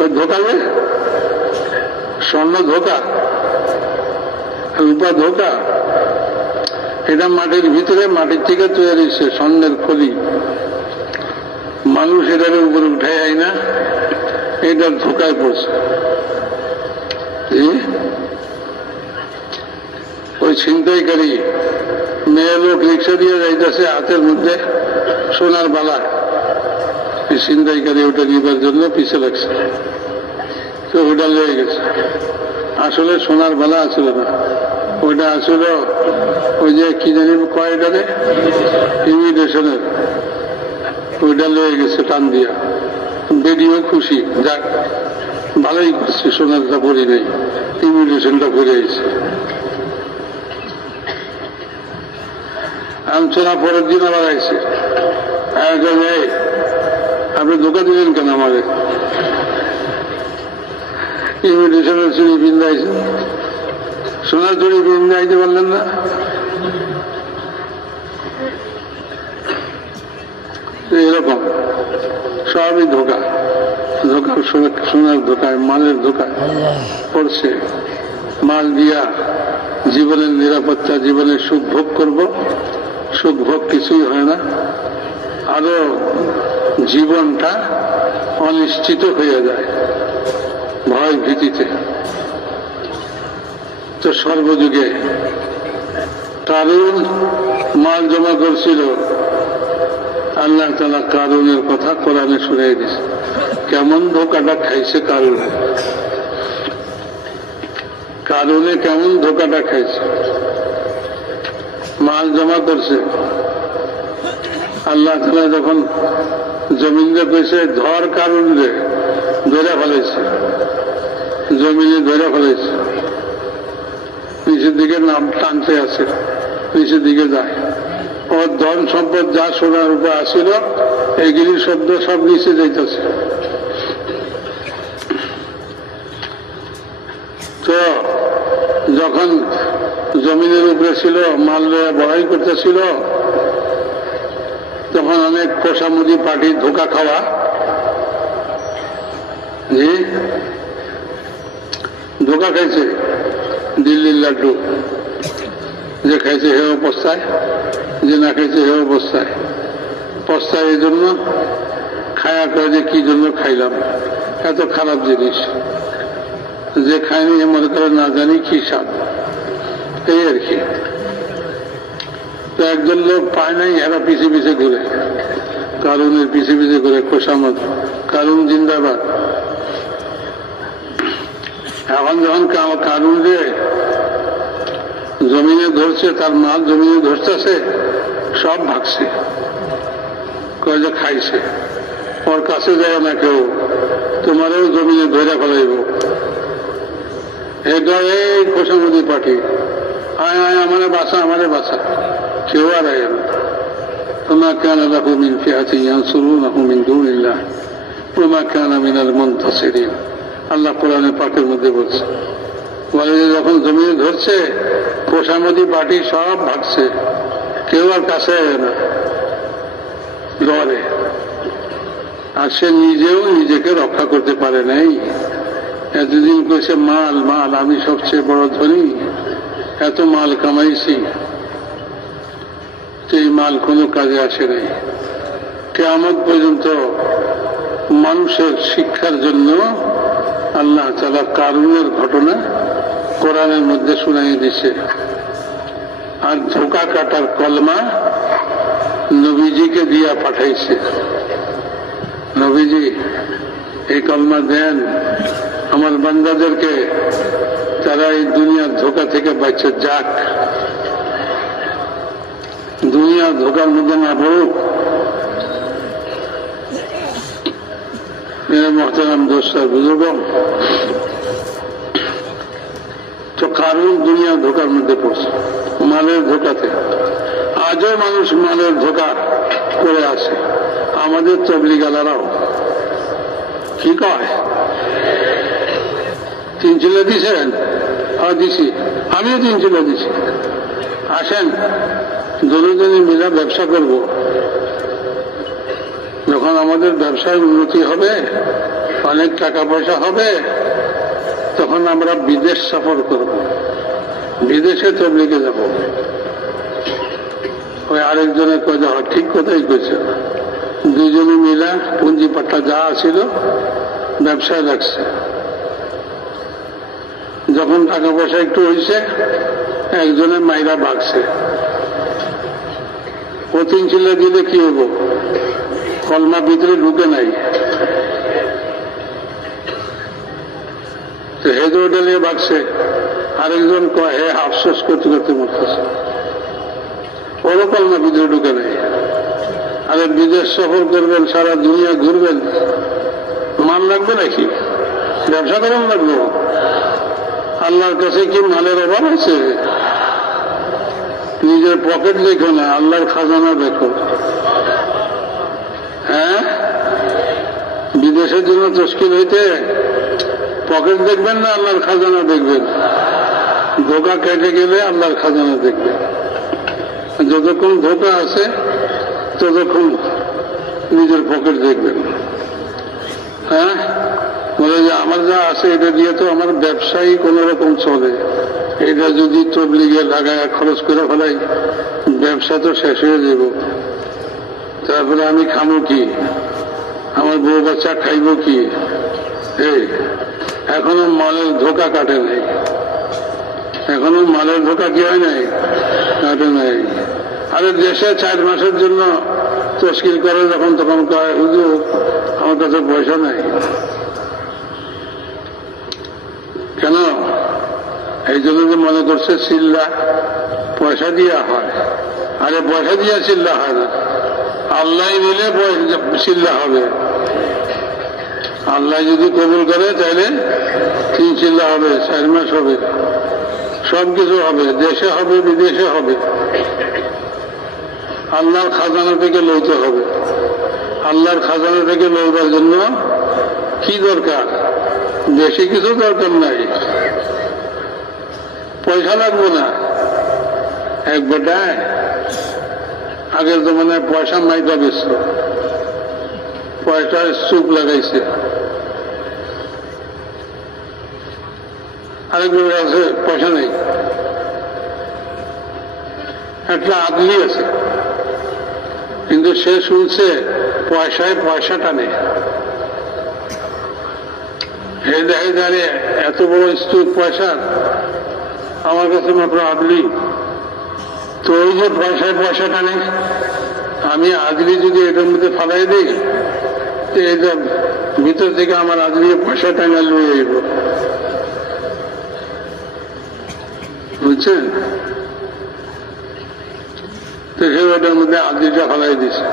ওই ধোকাবে স্বর্ণ ধোকা, রূপা ধোকা, এটা মাটির ভিতরে, মাটির থেকে তৈরি হচ্ছে স্বর্ণের খলি। মানুষ এটার উপরে উঠে যায় না, এটার ধোকায় পড়ছে। ওই ছিনতাইকারী মেয়ে লোক রিক্সা দিয়ে যাইতেছে, হাতের মধ্যে সোনার বালা। এই ছিনতাইকারী ওটা নিবার জন্য পিছিয়ে লাগছে, তো ওটা লেগে গেছে। আসলে সোনার বালা আসলে না, ওইটা আসলে ওই যে কি জানি কয়টারে ইমিগ্রেশনের ওইটা লয়ে গেছে টান দিয়া, বেডিও খুশি, যাক ভালোই করছে, সোনারটা পরি নেই, ইমিগ্রেশনটা করে আইছে। আলোচনা পরের দিন আবার আইছে, আপনি ধোকা দিলেন কেন আমাদের? ইমিগ্রেশনের চুরি বিন্দাইছে, সোনার চুরি বিন্দাইতে পারলেন না? এরকম সবই ধোকা, ধোকার সোনার ধোকায়, মালের ধোকায় পড়ছে। মাল দিয়া জীবনের নিরাপত্তা, জীবনের সুখ ভোগ করবো, সুখ ভোগ কিছুই হয় না, আরো জীবনটা অনিশ্চিত হয়ে যায় ভয় ভীতিতে। তো সর্বযুগে কারুন মাল জমা করছিল, আল্লাহ তাআলা কারুনের কথা কোরআনে শুনিয়ে দিয়েছে, কেমন ধোকাটা খাইছে কারুনে, কারুনে কেমন ধোকাটা খাইছে। মাল জমা করছে, আল্লাহ তাআলা যখন জমিনে পেয়েছে ধর কারুন রে, ধরে ফেলেছে, জমিনে ধরে ফেলেছে, নিচের দিকে নাম টানতে আছে, নিচের দিকে যায়, ওর ধন সম্পদ যা সোনার উপর আসিল এগুলি শব্দ সব নিচে যাইতেছে। তো যখন জমিনের উপরে ছিল, মাল বড়াই করতেছিল, তখন অনেক কোষামুদি পার্টি ধোকা খাওয়া, জি ধোকা খাইছে, দিল্লির লাড্ডু, যে খাইছে হেও পস্তায়, যে না খাইছে হেও পস্তায়। পস্তায় এই জন্য খায়া করে যে কি জন্য খাইলাম, এত খারাপ জিনিস, যে খায়নি মনে করে না জানি কি স্বাদ, এই আর কি। তো একজন লোক পায় নাই, এরা পিছিয়ে পিছিয়ে ঘুরে, কারুনের পিছিয়ে পিছিয়ে ঘুরে, খোসামত কারুন জিন্দাবাদ। এখন যখন কারুন রে জমিনে ধরছে, তার মাল জমিনে ধরতেছে, সব ভাগছে, কয়ে যে খাইছে, ওর কাছে যায় না কেউ, তোমারও জমিনে ধরে ফেলাইব। এটা এই খোসামতি পার্টি, আয় আয় আমারে বাঁচা, আমারে বাঁচা, কেউ আর আয় না। وما كان له من فئة ينصرونه من دون الله وما كان من المنتصرين। আল্লাহ কোরআনে পাকের মধ্যে বলছে, বলে যে যখন জমিনে ধরছে খোসামতি পার্টি সব ভাগছে, কেউ আর কাছে আয় না, ডরে। আর সে নিজেও নিজেকে রক্ষা করতে পারে নাই। এতদিন কইছে মাল মাল, আমি সবচেয়ে বড় ধনী, এত মাল কামাইছি, এই মাল কোনো কাজে আসে নাই। কিয়ামত পর্যন্ত মানুষের শিক্ষার জন্য আল্লাহ তাআলা কারুনের ঘটনা কোরআনের মধ্যে শুনাই দিছে। আর ধোকা কাটার কলমা নবীজিকে দিয়া পাঠাইছে, নবীজি এই কলমা দেন আমার বান্দাদেরকে, তারা এই দুনিয়ার ধোকা থেকে বাঁচে যাক, দুনিয়ার ধোকার মধ্যে না পড়ুক। মেরে মোহতারাম দোস্তার বুজুর্গ, তো কারণ দুনিয়ার ধোকার মধ্যে পড়ছে, মালের ধোকাতে। আজও মানুষ মালের ধোকা করে আসে। আমাদের তবলিগালারাও কি কয়, 3 চিল্লা দিছেন? দিছি, আমিও 3 চিল্লা দিছি, আসেন দুজনে মিলে ব্যবসা করব। যখন আমাদের ব্যবসায় উন্নতি হবে, অনেক টাকা পয়সা হবে, তখন আমরা বিদেশ সফর করব, বিদেশে তবলিগে যাব। ওই আরেকজনের কথা ঠিক কথাই কইছে, দুজনে মিলা পুঁজিপাট্টা যা ছিল ব্যবসায় লাগছে। যখন টাকা পয়সা একটু হয়েছে, একজনের মাইরা ভাগছে। ও 3 চিল্লা দিলে কি হবো, কলমা ভিতরে ঢুকে নাই, তো হেদে ওটা নিয়ে ভাগছে। আরেকজন কয় হে আফসোস করতে করতে মরতেছে, ওরও কলমা ভিতরে ঢুকে নাই। আরে বিদেশ সফর করবেন, সারা দুনিয়া ঘুরবেন, মাল লাগবে নাকি? ব্যবসা করেন লাগবে? আল্লাহর কাছে কি মালের অভাব আছে? নিজের পকেট দেখো না, আল্লাহর খাজানা দেখো। হ্যাঁ, বিদেশের জন্য তশকিল হইতে পকেট দেখবেন না আল্লাহর খাজানা দেখবেন? ধোকা কেটে গেলে আল্লাহর খাজানা দেখবেন। যতক্ষণ ধোকা আছে ততক্ষণ নিজের পকেট দেখবেন। হ্যাঁ, বলে যে আমার যা আছে এটা দিয়ে তো আমার ব্যবসায়ী কোন রকম চলে, এটা যদি তবলিগে লাগায় খরচ করে ফেলাই ব্যবসা তো শেষ হয়ে যাব। তারপরে আমি খাবো কি, আমার বউ বাচ্চা খাইব কি? এই এখনো মালের ধোকা কাটে নাই, এখনো মালের ধোকা কি হয় নাই? কাটে নাই। আরে দেশে 4 মাসের জন্য তশকিল করে যখন তখন কয় হুজুর আমার কাছে পয়সা নাই। কেন? এই জন্য যে মনে করছে চিল্লা পয়সা দিয়া হয়। আরে পয়সা দিয়া চিল্লা হয় না, আল্লাহ নিলে চিল্লা হবে। আল্লাহ যদি কবুল করে তাহলে 3 চিল্লা হবে, 4 মাস হবে, সবকিছু হবে, দেশে হবে বিদেশে হবে। আল্লাহর খাজানা থেকে লইতে হবে। আল্লাহর খাজানা থেকে লইবার জন্য কি দরকার? বেশি কিছু দরকার নাই, পয়সা লাগবে না। এক বেটায় আগের জমানায় পয়সা মাইকা বেচত, পয়সায় চুপ লাগাইছে। আরেক বেটা আছে পয়সা নেই, একটা আদলি আছে, কিন্তু সে শুনছে পয়সায় পয়সা টানে। হে দেখে দাঁড়িয়ে এত বড় স্তূপ পয়সা, আমার কাছে মাত্র আদলি, তো ওই যে পয়সায় পয়সা টানে, আমি আদলি যদি এটার মধ্যে ফালাই দিই তো এটা ভিতর থেকে আমার আদলি পয়সা টানা লুয়ে যাইব। বুঝছেন? তো সে ওটার মধ্যে আদলিটা ফালাই দিছে,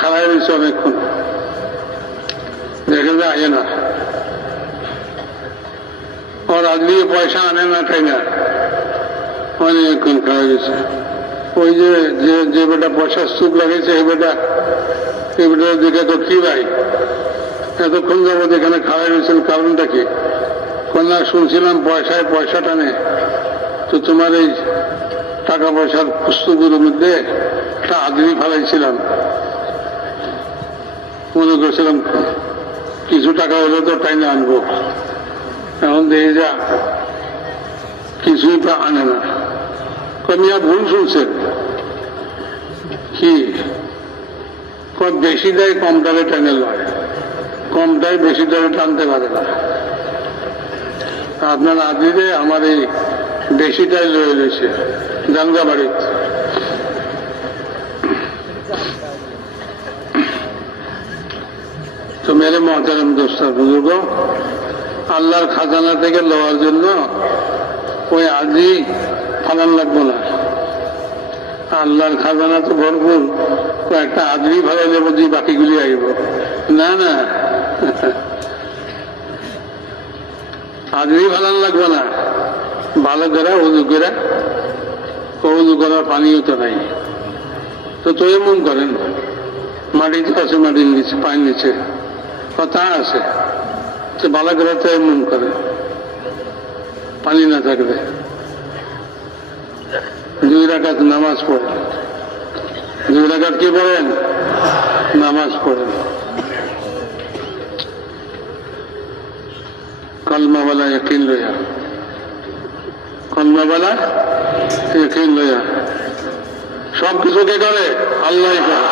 খালাই দিচ্ছে অনেকক্ষণ, দেখে যে আগে না, ওর আদলি পয়সা আনে না তাই না, অনেকক্ষণ খাওয়া গেছে। ওই যে বেটা পয়সা স্তূপ লাগাইছে এই বেটা দেখে তো কি ভাই এতক্ষণ যাবো এখানে খাওয়া গেছেন, কারণটা কি? কন্যা শুনছিলাম পয়সায় পয়সা টানে, তো তোমার এই টাকা পয়সার পুস্তকের মধ্যে একটা আদলি ফেলাইছিলাম, মনে করছিলাম কিছু টাকা হলে তো টাইনে আনবো, এখন দেখে যা কিছুই তো আনে না। কমিয়া ভুল শুনছেন কি? বেশি দেয় কম দামে টানে লয়, কম দেয় বেশি দামে টানতে পারে না। আপনার আদিরে আমার এই বেশিটাই লয়ে রয়েছে জানগা বাড়িতে। তো মেরে মহতারাম দোস্তার বুজুর্গ, আল্লাহর খাজানা থেকে লওয়ার জন্য ওই আদি ফালান লাগবো না। আল্লাহর খাজানা তো ভরপুর, কয়েকটা আদরি ফালাইলে বুঝি বাকিগুলি আইব না। না, আদরি ফালান লাগবে না, ভালো করে উজু করে, উজু করার পানিও তো নাই, তো তৈমুম করেন, মাটিতে আছে, মাটির নিচে পায়ের নিচে কথা আছে, তো ভালো করে তৈমুম করেন, পানি না থাকবে। 2 রাকাত নামাজ পড়েন, 2 রাকাত কি পড়েন? নামাজ পড়েন। কলমাওয়ালা ইয়াকিন লইয়া, কলমাওয়ালা ইয়াকিন লইয়া সব কিছু কে করে? আল্লাহই করে,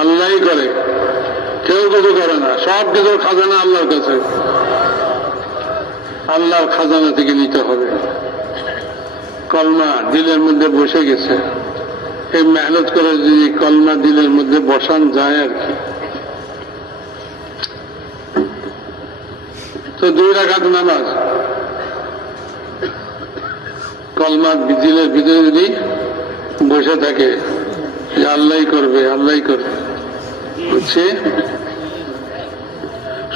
আল্লাহই করে, কেউ কিছু করে না। সব কিছুর খাজানা আল্লাহর কাছে, আল্লাহর খাজানা থেকে নিতে হবে। কলমা দিলের মধ্যে বসে গেছে, এই মেহনত করে যদি কলমা দিলের মধ্যে বসান যায় আর কি। তো 2 রাকাত নামাজ কলমা দিলের ভিতরে যদি বসে থাকে, যে আল্লাহ করবে, আল্লাহ করবে, বুঝছে?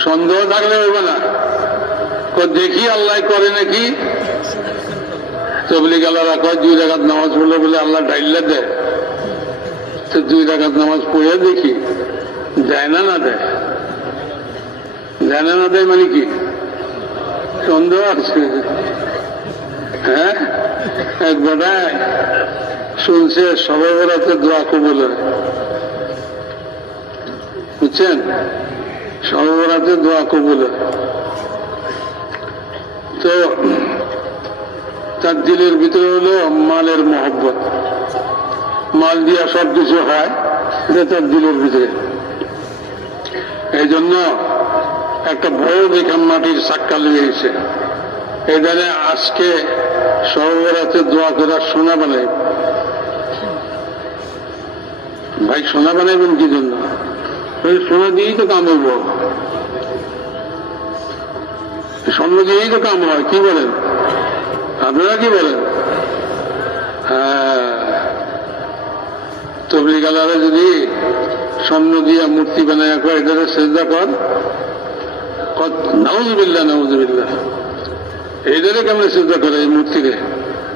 সন্দেহ থাকলে হইবে না, দেখি আল্লাহ করে নাকি। তবলিগ আল্লাহরা কয় 2 রাকাত নামাজ পড়লে বলে আল্লাহ ডাইল্লা দেয়, তো 2 রাকাত নামাজ পড়ে দেখি দেয় না, না দেয়, দেয় না দেয় মানে কি সন্দেহ আছে। হ্যাঁ, এক বেটায় শুনছে সবে বরাতে দোয়া কবুল হয়, বুঝছেন? সবে বরাতে দোয়া কবুল হয়, তো তার দিলের ভিতরে হলো মালের মহব্বত, মাল দিয়া সবকিছু হয়, এটা তার দিলের ভিতরে। এই জন্য একটা বড় দেখে মাটির চাক্কা লেগেছে, এখানে আজকে সর্বরাতে দোয়া করার সোনা বানাই। ভাই সোনা বানাইবেন কি জন্য? সোনা দিয়েই তো কাম হইব, স্বর্ণ দিয়েই তো কাম হয়, কি বলেন আপনারা, কি বলেন? হ্যাঁ, তবলিগ আলারা যদি স্বর্ণ দিয়া মূর্তি বানায় কর, এটারে সেজদা কর, নাউজুবিল্লাহ নাউজুবিল্লাহ, এইটারে কেমন সেজদা করে? এই মূর্তিরে,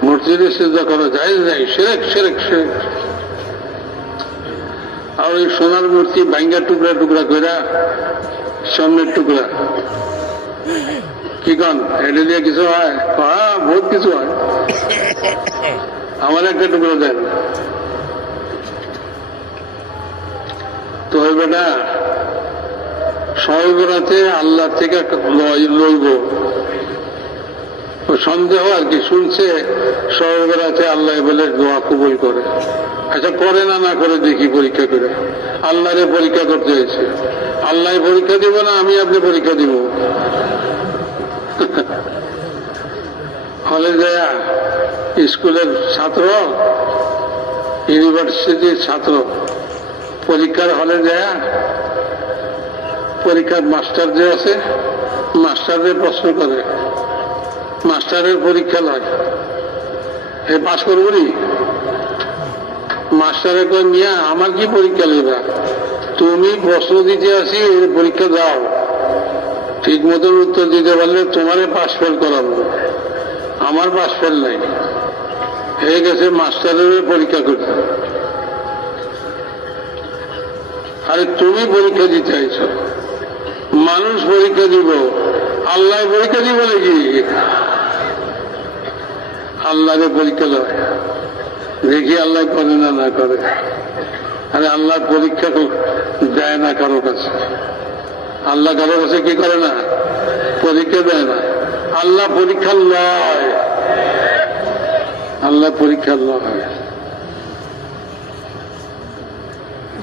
মূর্তিরে সেজদা করা যায় নাই, শিরক শিরক শিরক। আর ওই সোনার মূর্তি ভাঙ্গা টুকরা টুকরা করে, স্বর্ণের টুকরা, কি কন এটা দিয়ে কিছু হয়? হ্যাঁ, বহুত কিছু হয়। আমার একটা টুকরো দেন তো, ওই বেটা সর্বরাতে আল্লাহ থেকে লইব সন্দেহ আর কি, শুনছে সর্বরাতে আল্লাহ বলে দোয়া কবুল করে। আচ্ছা করে না, না করে দেখি পরীক্ষা করে। আল্লাহরে পরীক্ষা করতে হয়েছে, আল্লাহ পরীক্ষা দিব না আমি আপনি পরীক্ষা দিব? হলে যায় স্কুলের ছাত্র, ইউনিভার্সিটির ছাত্র পরীক্ষার হলে যায়, পরীক্ষার মাস্টার যে আছে, মাস্টারের প্রশ্ন করে, মাস্টারের পরীক্ষা লয়, এ পাস করবো নি? মাস্টারে কয় মিয়া আমার কি পরীক্ষা নেবা, তুমি প্রশ্ন দিতে আসি পরীক্ষা দাও, ঠিক মতন উত্তর দিতে পারলে তোমারে পাস ফেল করাবো, আমার পাস ফেল নাই। হয়ে গেছে মাস্টারের পরীক্ষা করতে। আরে তুমি পরীক্ষা দিতে আইছ, মানুষ পরীক্ষা দিব, আল্লাহ পরীক্ষা দিব নাকি? আল্লাহরে পরীক্ষা লয়, দেখি আল্লাহ করে না, না করে। আরে আল্লাহ পরীক্ষা দেয় না কারো কাছে, আল্লাহ কারো কাছে কি করে না? পরীক্ষা দেয় না। আল্লাহ পরীক্ষা লয়, আল্লাহ পরীক্ষা লয়।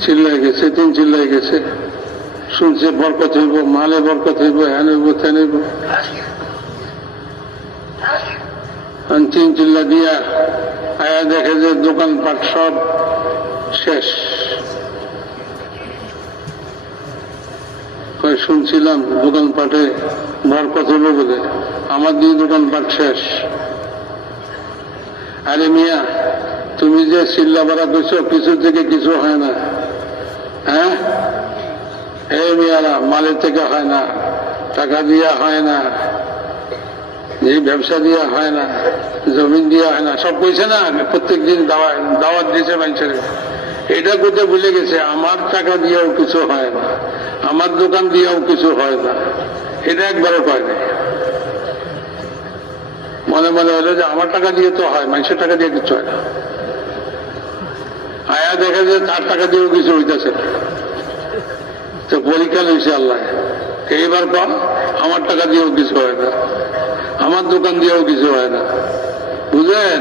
চিল্লাই গেছে, তিন চিল্লাই গেছে, শুনছে বরকত হইব, মালে বরকত হইব, হ্যান হইব, তেন হইব, তিন চিল্লা দিয়া আয়া দেখে যে দোকানপাট সব শেষ। শুনছিলাম দোকানপাটে বরকত হইব বলে, আমার 2 দোকানপাট শেষ। আরে মিয়া তুমি যে চিল্লা বাড়া করছো, কিছু থেকে কিছু হয় না। হ্যাঁ, এই মিয়ারা মালের থেকে হয় না, টাকা দিয়া হয় না, এই ব্যবসা দিয়া হয় না, জমিন দিয়া হয় না, সব কইছে না। প্রত্যেক দিন দাওয়াত দিয়েছে মানুষের, এটা করতে ভুলে গেছে আমার টাকা দিয়েও কিছু হয় না, আমার দোকান দিয়েও কিছু হয় না, এটা একবারও পায় না। মনে মনে হলো যে আমার টাকা দিয়ে তো হয়, মানুষের টাকা দিয়ে কিছু হয় না। আয়া দেখে যে তার টাকা দিয়েও কিছু হইতেছে না, তো পরীক্ষা লইছে আল্লাহ, এইবার কম আমার টাকা দিয়েও কিছু হয় না, আমার দোকান দিয়েও কিছু হয় না। বুঝলেন?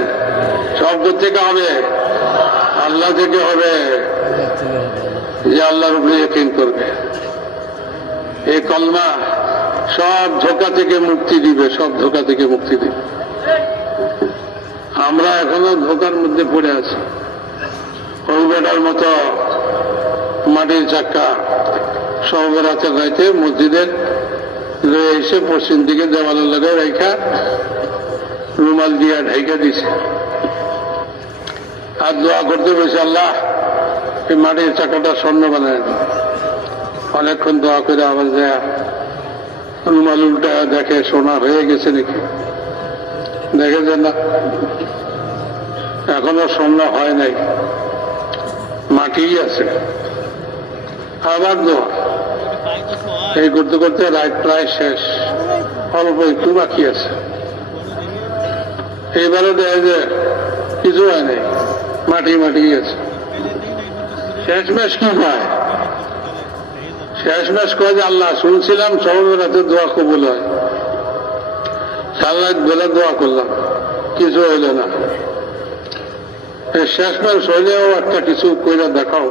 সব থেকে হবে আল্লাহ থেকে হবে, যে আল্লাহর উপরে ইয়াকিন করবে। এই কলমা সব ধোঁকা থেকে মুক্তি দিবে, সব ধোঁকা থেকে মুক্তি দিবে। আমরা এখনো ধোঁকার মধ্যে পড়ে আছি, ওই বেটার মতো মাটির চাক্কা সব রাতে রাইতে মসজিদের এসে পশ্চিম দিকে দেওয়ালের লাগে রেখা রুমাল দিয়া ঢাইকা দিছে, আর দোয়া করতে বসে আল্লাহ এই মাটির চাকাটা স্বর্ণ বানায় দেয়। অনেকক্ষণ দোয়া করে আবার যায় রুমাল উল্টা দেখে সোনা হয়ে গেছে নাকি, দেখে যে না এখনো স্বর্ণ হয় নাই, মাটিই আছে। আবার দোয়া, এই করতে করতে রাত প্রায় শেষ, অল্প একটু বাকি আছে। এইবারে দেখা যে কিছু হয় নাই, মাটি মাটি আছে। শেষমেশ কি হয়? শেষমেশ কয় যে আল্লাহ শুনছিলাম সব রাতে দোয়া কবুল হয়, সারা রাত বেলা দোয়া করলাম, কিছু হইল না। শেষমেশ হইলেও একটা কিছু কইরা দেখাও।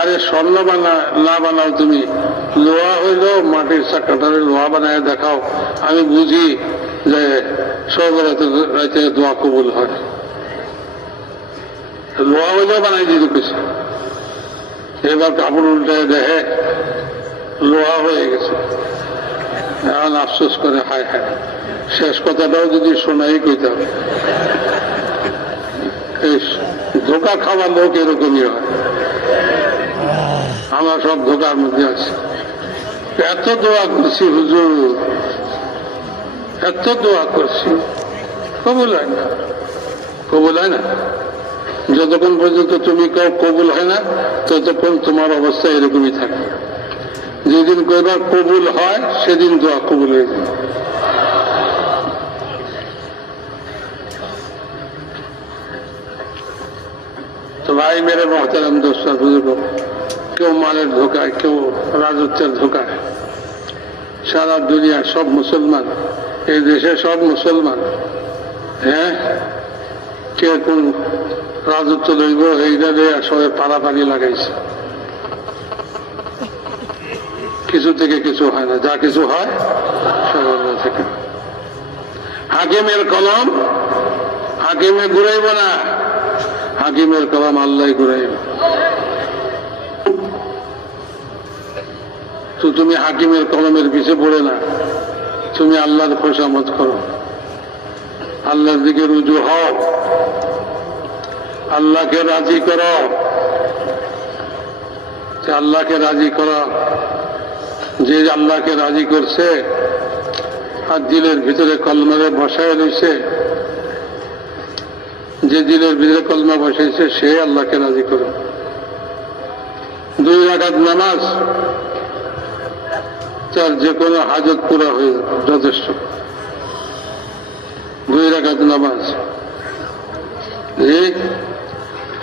আরে স্বর্ণ না বানাও তুমি, লোহা হইলেও মাটির চাকাটারে লোহা বানায় দেখাও, আমি বুঝি যে সব রাতে দোয়া কবুল হয়। লোহা হইলেও বানাই দিতে কিছু। এবার কাপড় উল্টায় দেখে লোহা হয়ে গেছে। এখন আফসোস করে হায় হায়, শেষ কথাটাও যদি শোনাই কইতাম। ধোকা খাওয়ার লোক এরকমই হয়, আমরা সব ধোকার মধ্যে আছি। এত দোয়া করছি হুজুর, এত দোয়া করছি, কবুল হয় না, কবুল হয় না। যতক্ষণ পর্যন্ত তুমি কেউ কবুল হয় না ততক্ষণ তোমার অবস্থা এরকমই থাকে। যেদিন কইবা কবুল হয় সেদিন দোয়া কবুল হয়ে যায়। তো ভাই মেরে মহতারাম দোস্ত বুঝবো, কেউ মালের ধোকায়, কেউ রাজত্বের ধোকায়। সারা দুনিয়া সব মুসলমান, এই দেশে সব মুসলমান, হ্যাঁ কে কোন রাজত্ব লইব এইটা সবাই পাড়াপাড়ি লাগাইছে। কিছু থেকে কিছু হয় না, যা কিছু হয় সব আল্লাহ থেকে। হাকিমের কলম হাকিমে ঘুরাইব না, হাকিমের কলম আল্লাহ ঘুরাইব। তো তুমি হাকিমের কলমের পিছে পড়ে না, তুমি আল্লাহর খোশামত করো, আল্লাহর দিকে রুজু হও, আল্লাহকে রাজি করো। আল্লাহকে রাজি করো, যে আল্লাহকে রাজি করছে আর দিলের ভিতরে কলমারে বসায় রয়েছে, যে দিলের ভিতরে কলমা বসাইছে সে আল্লাহকে রাজি করো। 2 রাকাত নামাজ তার যে কোনো হাজত পুরা হয়ে যথেষ্ট। 2 রাকাত নামাজ,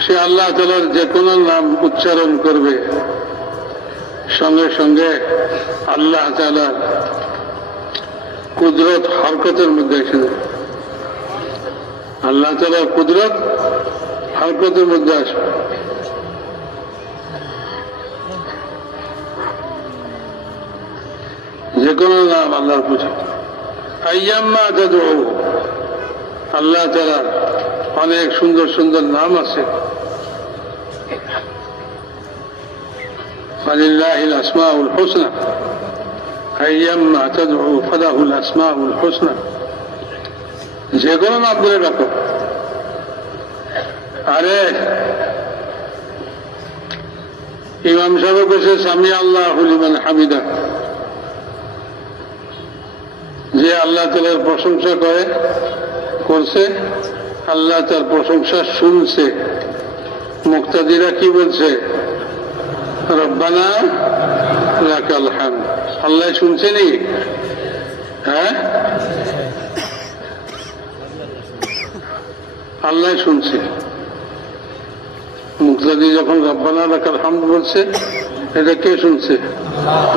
সে আল্লাহ তাআলার যে কোনো নাম উচ্চারণ করবে সঙ্গে সঙ্গে আল্লাহ তাআলার কুদরত হরকতের মধ্যে এসে যাবে। আল্লাহ তাআলার কুদরত হরকতের মধ্যে আসবে। যে কোনো নাম আল্লাহর পূজা, আইয়াম্মা তাদউ, আল্লাহ তাআলার অনেক সুন্দর সুন্দর নাম আছে। ফালিল্লাহিল আসমাউল হুসনা, আইয়াম্মা তাদউ ফালাহুল আসমাউল হুসনা। যে কোনো নাম বলে রাখো। আরে ইমাম সাহেব বসে সামি আল্লাহু লিমান হামিদা, যে আল্লাহ তাআলার প্রশংসা করছে, আল্লাহ তার প্রশংসা শুনছে। মুক্তাদিরা কি বলছে? রব্বানা লাকাল হামদ। আল্লাহ শুনছেনি? হ্যাঁ, আল্লাহ শুনছে। মুক্তাদি যখন রব্বানা লাকাল হামদ বলছে, এটা কে শুনছে?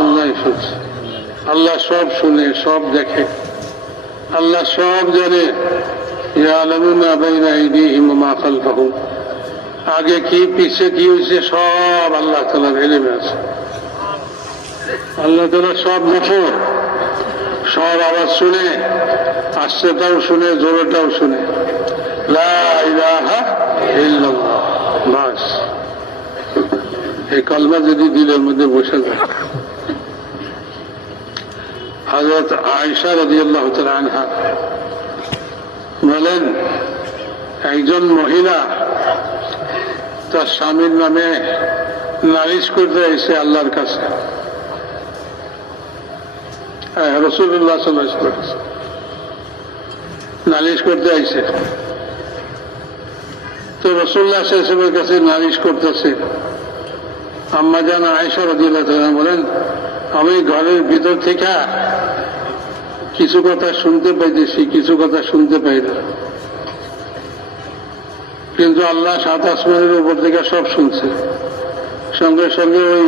আল্লাহ শুনছে। আল্লাহ সব শুনে, সব দেখে, আল্লাহ সব জানে। ইয়ালামু মা বাইনা আইদিহিম ওয়া মা খালফাহুম, আগে কি পিছে কি হয়েছে সব আল্লাহ তাআলার ইলমে আছে। আল্লাহ তাআলা সব দেখে, সব আওয়াজ শুনে, আস্তেটাও শুনে, জোরেটাও শুনে। লা ইলাহা ইল্লাল্লাহ, বাস। এই কলমা যদি দিলের মধ্যে বসে যায়। হযরত আয়েশা রাদিয়াল্লাহু তাআলা আনহা বলেন, একজন মহিলা তার স্বামীর নামে নালিশ করতে এসে আল্লাহর কাছে রাসূলুল্লাহ সাল্লাল্লাহু আলাইহি ওয়াসাল্লাম নালিশ করতে আইছে। তো রাসূলুল্লাহ সাল্লাল্লাহু আলাইহি ওয়াসাল্লামের কাছে নালিশ করতেছে। আম্মা জান আয়েশা রাদিয়াল্লাহু তাআলা বলেন, আমি ঘরের ভিতর থেকে কিছু কথা শুনতে পাইতেছি, কিছু কথা শুনতে পাই না, কিন্তু আল্লাহ সাত আসমানের উপর থেকে সব শুনছে। সঙ্গে সঙ্গে ওই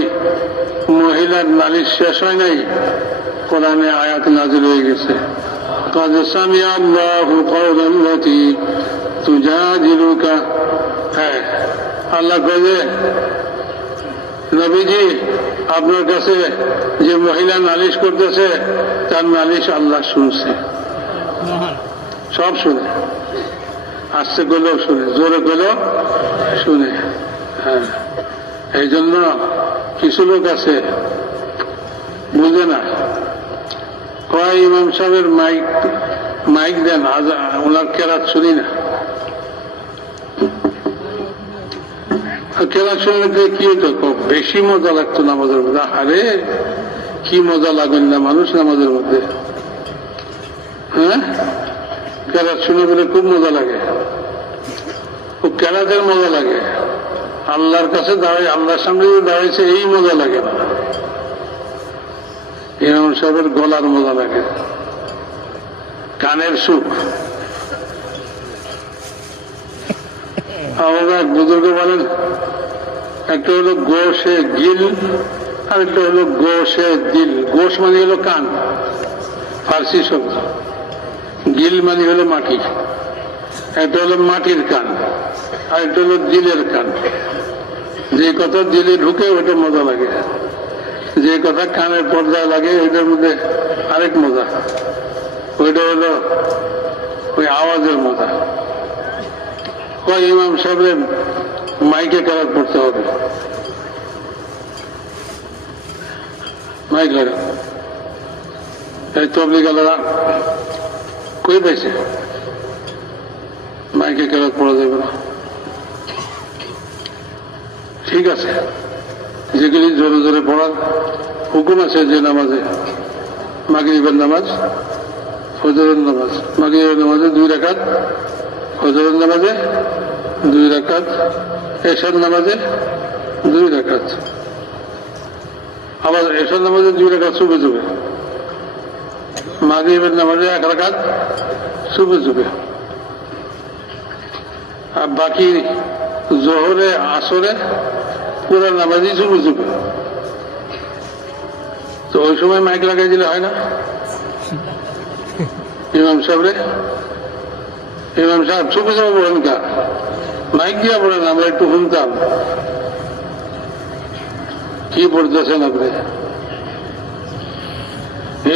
মহিলার নালিশ শেষ হয় নাই, কোরআনে আয়াত নাযিল হয়ে গেছে, قد سمع الله قول التي تجادلك। হ্যাঁ, আল্লাহ কয়ে, নবীজি আপনার কাছে যে মহিলা নালিশ করতেছে তার নালিশ আল্লাহ শুনছে, সব শুনে, আস্তে করলেও শুনে, জোরে করলেও শুনে। হ্যাঁ, এই জন্য কিছু লোক আছে বুঝে না, কয় ইমাম সাহেবের মাইক দেন, ওনার কেরাত শুনি না। কেরাত শুনলে কি হতো, বেশি মজা লাগতো নামাজের মধ্যে। আরে কি মজা লাগবেন না মানুষ নামাজের মধ্যে। হ্যাঁ, কেরাত শুনে বলে খুব মজা লাগে, খুব কেরাতের মজা লাগে। আল্লাহর কাছে দাঁড়াই, আল্লাহর সামনে দাঁড়াইছে, এই মজা লাগে না। ইমাম সাহেবের গলার মজা লাগে, কানের সুখ। আমরা এক বুজুর্গ বলেন, একটা হলো গোশে গিল আর একটা হলো গোশে দিল। গোশ মানে হলো কান, ফার্সি শব্দ। গিল মানে হলো মাটি। একটা হলো মাটির কান আর একটা হলো দিলের কান। যে কথা দিলে ঢুকে ওটা মজা লাগে, যে কথা কানের পর্দায় লাগে ওইটার মধ্যে আরেক মজা, ওইটা হলো ওই আওয়াজের মজা। কয় ইমাম সাহেবের মাইকে কেরাত পড়তে হবে, মাইক লাগা। এই তবলিগ আলাদা কই পাইছে মাইকে কেরাত পড়া যাবে না? ঠিক আছে, যেগুলি জোরে জোরে পড়ার হুকুম আছে, যে নামাজে মাগরিবের নামাজ, ফজরের নামাজ, মাগরিবের নামাজে 2 রাকাত, ফজরের নামাজে 2 রাকাত, এশার নামাজে 2 রাকাত, আবার এশার নামাজে 2 রাকাত সুবে সুবে, মাগরিবের নামাজে 1 রাকাত সুবে সুবে, আর বাকি জোহরে আসরে পুরো নামাজই সুবে সুবে। তো ওই সময় মাইক লাগাই দিলে হয় না? ইমাম সাহেবরে, ইমাম সাহেব সুবে সুবে বলেন, কা মাইক দিয়া বলেন, আমরা একটু শুনতাম কি পড়তেছেন আপনি।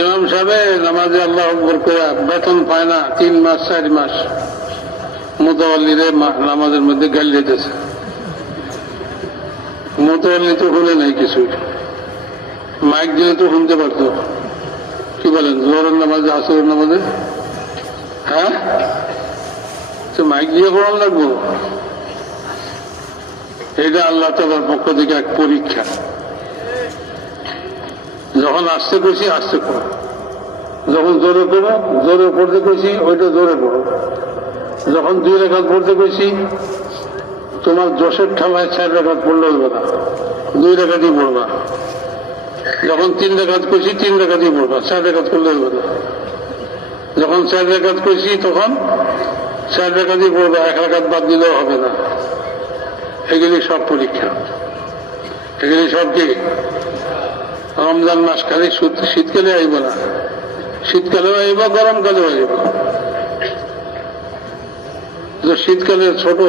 ইমাম সাহেবে নামাজে আল্লাহ আকবার করে বেতন পায় না, 3 মাস 4 মাস মুতাওয়াল্লিরে নামাজের মধ্যে গাল দিতেছে। মুতাওয়াল্লি তো শুনে নাই কিছু, মাইক দিলে তো শুনতে পারতো। কি বলেন, জোহরের নামাজে আসরের নামাজে? হ্যাঁ, তো মাইক দিয়ে পড়ান লাগবো? এটা আল্লাহ তাআলার পক্ষ থেকে এক পরীক্ষা। যখন আসতে কইছি আসতে পড়ো, যখন জোরে করো, জোরে পড়তে কইছি ওইটা জোরে পড়ো। যখন 2 রাকাত পড়তে কইছি, তোমার জোশের ঠালায় 4 রাকাত পড়লে হইবে না, 2 রাকাতই পড়বা। যখন 3 রাকাত কইছি 3 রাকাতই পড়বা, 4 রাকাত করলে হইবে না। যখন 4 রাকাত কইছি তখন 4 রাকাতই পড়বা, 1 রাকাত বাদ দিলেও হবে না। এগুলি সব পরীক্ষা, এগুলি সব কি রমজান মাস খালি শীতকালে আইব না, শীতকালেও আইব, গরমকালেও আইব। শীতকালে ছোট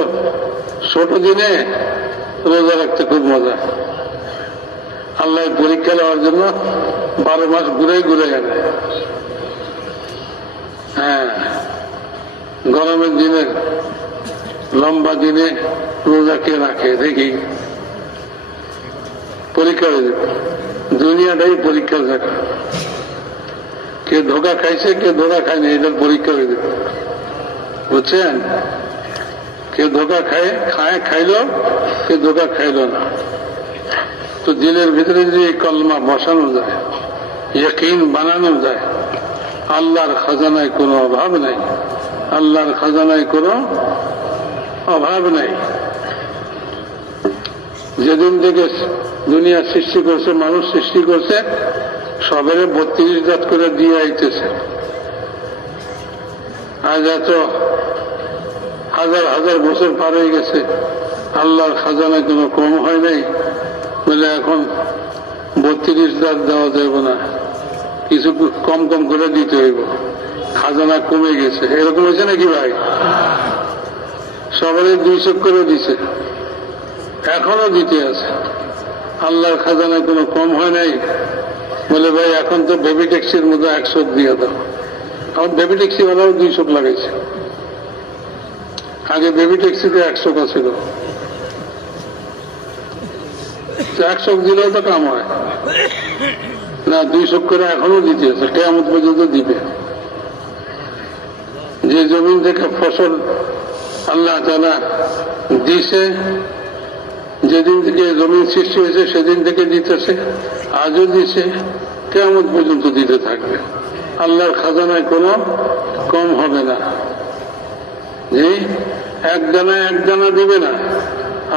ছোট দিনে রোজা রাখতে খুব মজা। আল্লাহ পরীক্ষা নেওয়ার জন্য 12 মাস ঘুরে ঘুরে আনে। হ্যাঁ, গরমের দিনে লম্বা দিনে রোজা কে রাখে দেখি, পরীক্ষা হয়ে যাবে। দুনিয়াটাই পরীক্ষার জায়গা, কে ধোকা খাইছে কে ধোকা খায়নি, এটার পরীক্ষা হয়ে যাবে, বুঝছেন? কেউ ধোকা খাইলো, কেউ ধোকা খাইলো না। তো দিলের ভিতরে যদি এই কলমা বসানো যায়, ইয়াকিন বানানো যায়, আল্লাহর খাজানায় কোনো অভাব নাই, আল্লাহর খাজানায় কোনো অভাব নাই। যেদিন থেকে দুনিয়া সৃষ্টি করছে, মানুষ সৃষ্টি করছে, সবের 32 জাত করে দিয়ে আইতেছে। আজ এত হাজার হাজার বছর পার হয়ে গেছে, আল্লাহর খাজানায় কোনো কম হয় নাই বলে এখন 32 জাত দেওয়া যাবে না, কিছু কম কম করে দিতে হইব, খাজানা কমে গেছে। এরকম হয়েছে নাকি ভাই? সবারই 200 করে দিছে, এখনো দিতে আছে। আল্লাহর খাজানায় কোনো কম হয় নাই বলে ভাই এখন তো বেবি ট্যাক্সির মতো 100 দিয়ে দাও। এখন বেবি ট্যাক্সি ওরাও 200 লাগাইছে। আগে বেবি ট্যাক্সিতে 100 ছিল, 100 দিলেও তো কাম হয় না, 200 করে এখনো দিতে আছে, কিয়ামত পর্যন্ত দিবে। যে জমিন থেকে ফসল আল্লাহ তাআলা দিছে, যেদিন থেকে জমিন সৃষ্টি হয়েছে সেদিন থেকে দিতেছে, আজও দিছে, কিয়ামত পর্যন্ত দিতে থাকবে। আল্লাহর খাজানায় কোনো কম হবে না। জি, এক দানা দিবে না।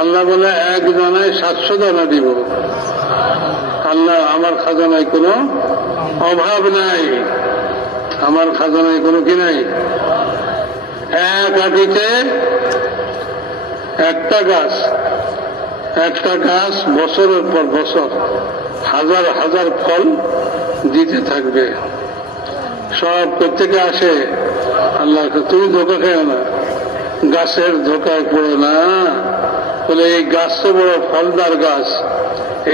আল্লাহ বলে এক দানায় 700 দানা দিব। আল্লাহ আমার খাজানায় কোনো অভাব নাই, আমার খাজানায় কোনো কি নাই। এক আটিতে একটা গাছ বছরের পর বছর হাজার হাজার ফল দিতে থাকবে। সব প্রত্যেকে আসে আল্লাহ, তুমি ধোকা খেও না, গাছের ধোকায় পড়ো না। বলে এই গাছ তো বড় ফলদার গাছ,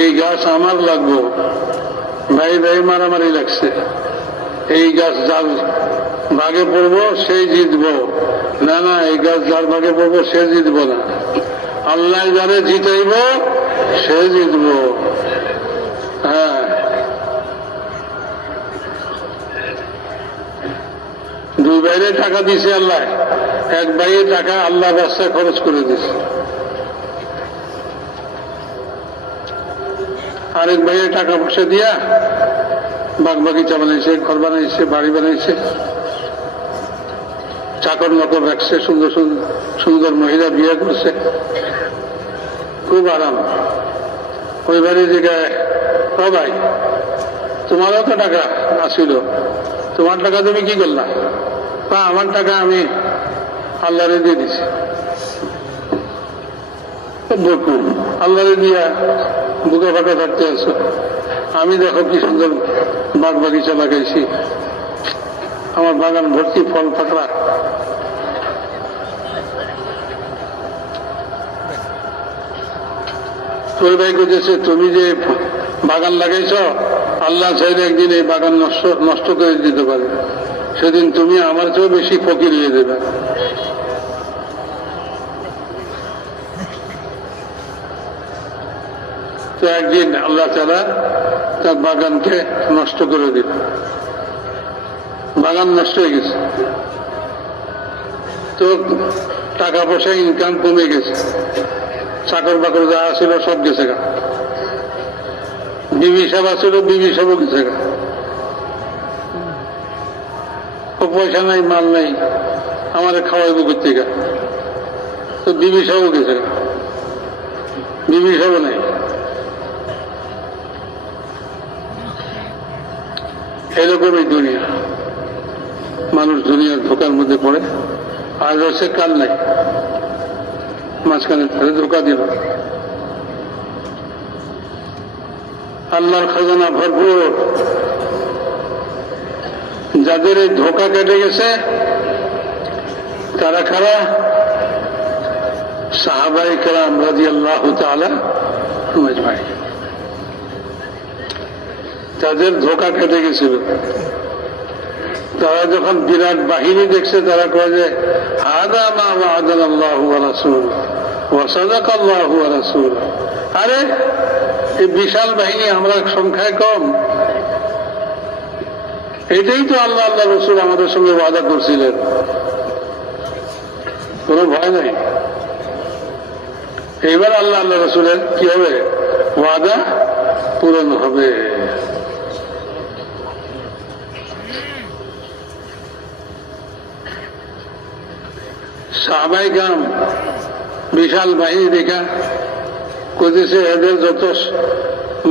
এই গাছ আমার লাগবো। ভাই ভাই মারামারি লাগছে, এই গাছ যার ভাগে পড়বো সেই জিতবো। না না, এই গাছ যার ভাগে পড়বো সে জিতবো না, আল্লাহ যারে জিতাইব সে জিতবো। হ্যাঁ, দুই ভাইরে টাকা দিছে আল্লাহ, এক ভাইয়ে টাকা আল্লাহ রাস্তায় খরচ করে দিছে, আরেক ভাইয়ের টাকা পয়সা দিয়া বাগ বাগিচা বানাইছে, ঘর বানাইছে, বাড়ি বানাইছে, চাকর নকর রাখছে, সুন্দর সুন্দর মহিলা বিয়ে করছে, খুব আরাম। ওই বাড়ির জায়গায়, ও ভাই তোমারও তো টাকা আসিল, তোমার টাকা তুমি কি করলা? আমার টাকা আমি আল্লাহরে দিয়ে দিছি। আল্লাহরে দিয়া বুকে ফাঁকা থাকতে আছো, আমি দেখো কি সুন্দর বাগ বাগিচা লাগাইছি, আমার বাগান ভর্তি ফল ফাকড়া। তোর ভাই করতেছে তুমি যে বাগান লাগাইছ, আল্লাহ চাইলে একদিন এই বাগান নষ্ট করে দিতে পারে, সেদিন তুমি আমার চেয়েও বেশি ফকির হয়ে দেবে। তো একদিন আল্লাহ তাআলা তার বাগানকে নষ্ট করে দিল, বাগান নষ্ট হয়ে গেছে। তো টাকা পয়সা ইনকাম কমে গেছে, চাকর বাকর যা ছিল সব গেছে গা, বিবি সাহেব ছিল বিবি সাহেবও গেছে গা, পয়সা নাই মাল নাই, আমার খাওয়াইব করতে গা, তো বিবি সাহেবও গেছে গা, বিবি সাহেবও নাই। এরকমই দুনিয়া, মানুষ দুনিয়ার ধোকার মধ্যে পড়ে, আজ হচ্ছে কাল নাই, মাঝখানে ধোকা দিল। আল্লাহর খাজানা ভরপুর। যাদের এই ধোকা কেটে গেছে তারা কারা? সাহাবায়ে কেরাম রাদিয়াল্লাহু তাআলা আজমাইন। তাদের ধোকা কেটে গেছিল। তারা যখন বিরাট বাহিনী দেখছে তারা কয় যে হাদা মা ওয়া'দানাল্লাহু ওয়া রাসূলুহু ওয়া সাদাকাল্লাহু ওয়া রাসূলুহু। আরে এই বিশাল বাহিনী, আমরা সংখ্যায় কম, এটাই তো আল্লাহ আল্লাহ রসুল আমাদের সঙ্গে ওয়াদা করছিলেন, কোনো ভয় নাই। এবার আল্লাহ আল্লাহ রসুলের কি হবে? ওয়াদা পূরণ হবে। সাহাবায়ে কেরাম বিশাল বাহিনী দেখা কইতেছে, এদের যত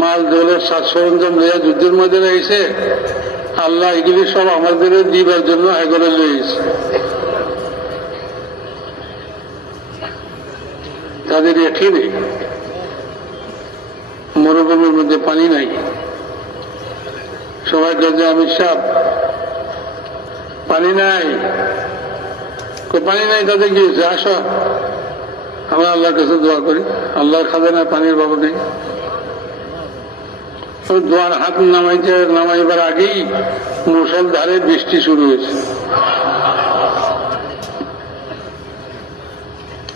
মাল দৌলত সাজ সরঞ্জাম লইয়া যুদ্ধের মধ্যে রয়েছে, আল্লাহ এগুলি সব আমাদের দিবার জন্য এগোরে লইছে। তাদের এটি নেই, মরুভূমির মধ্যে পানি নাই। সবাই কাজে অমিত শাহ পানি নাই, পানি নাই, তাদের কি হয়েছে? আসো আমরা আল্লাহর কাছে দোয়া করি, আল্লাহর খাজানায় পানির বাবা নেই। দোয়ার হাত নামাইবার আগেই মুষলধারে বৃষ্টি শুরু হয়েছে।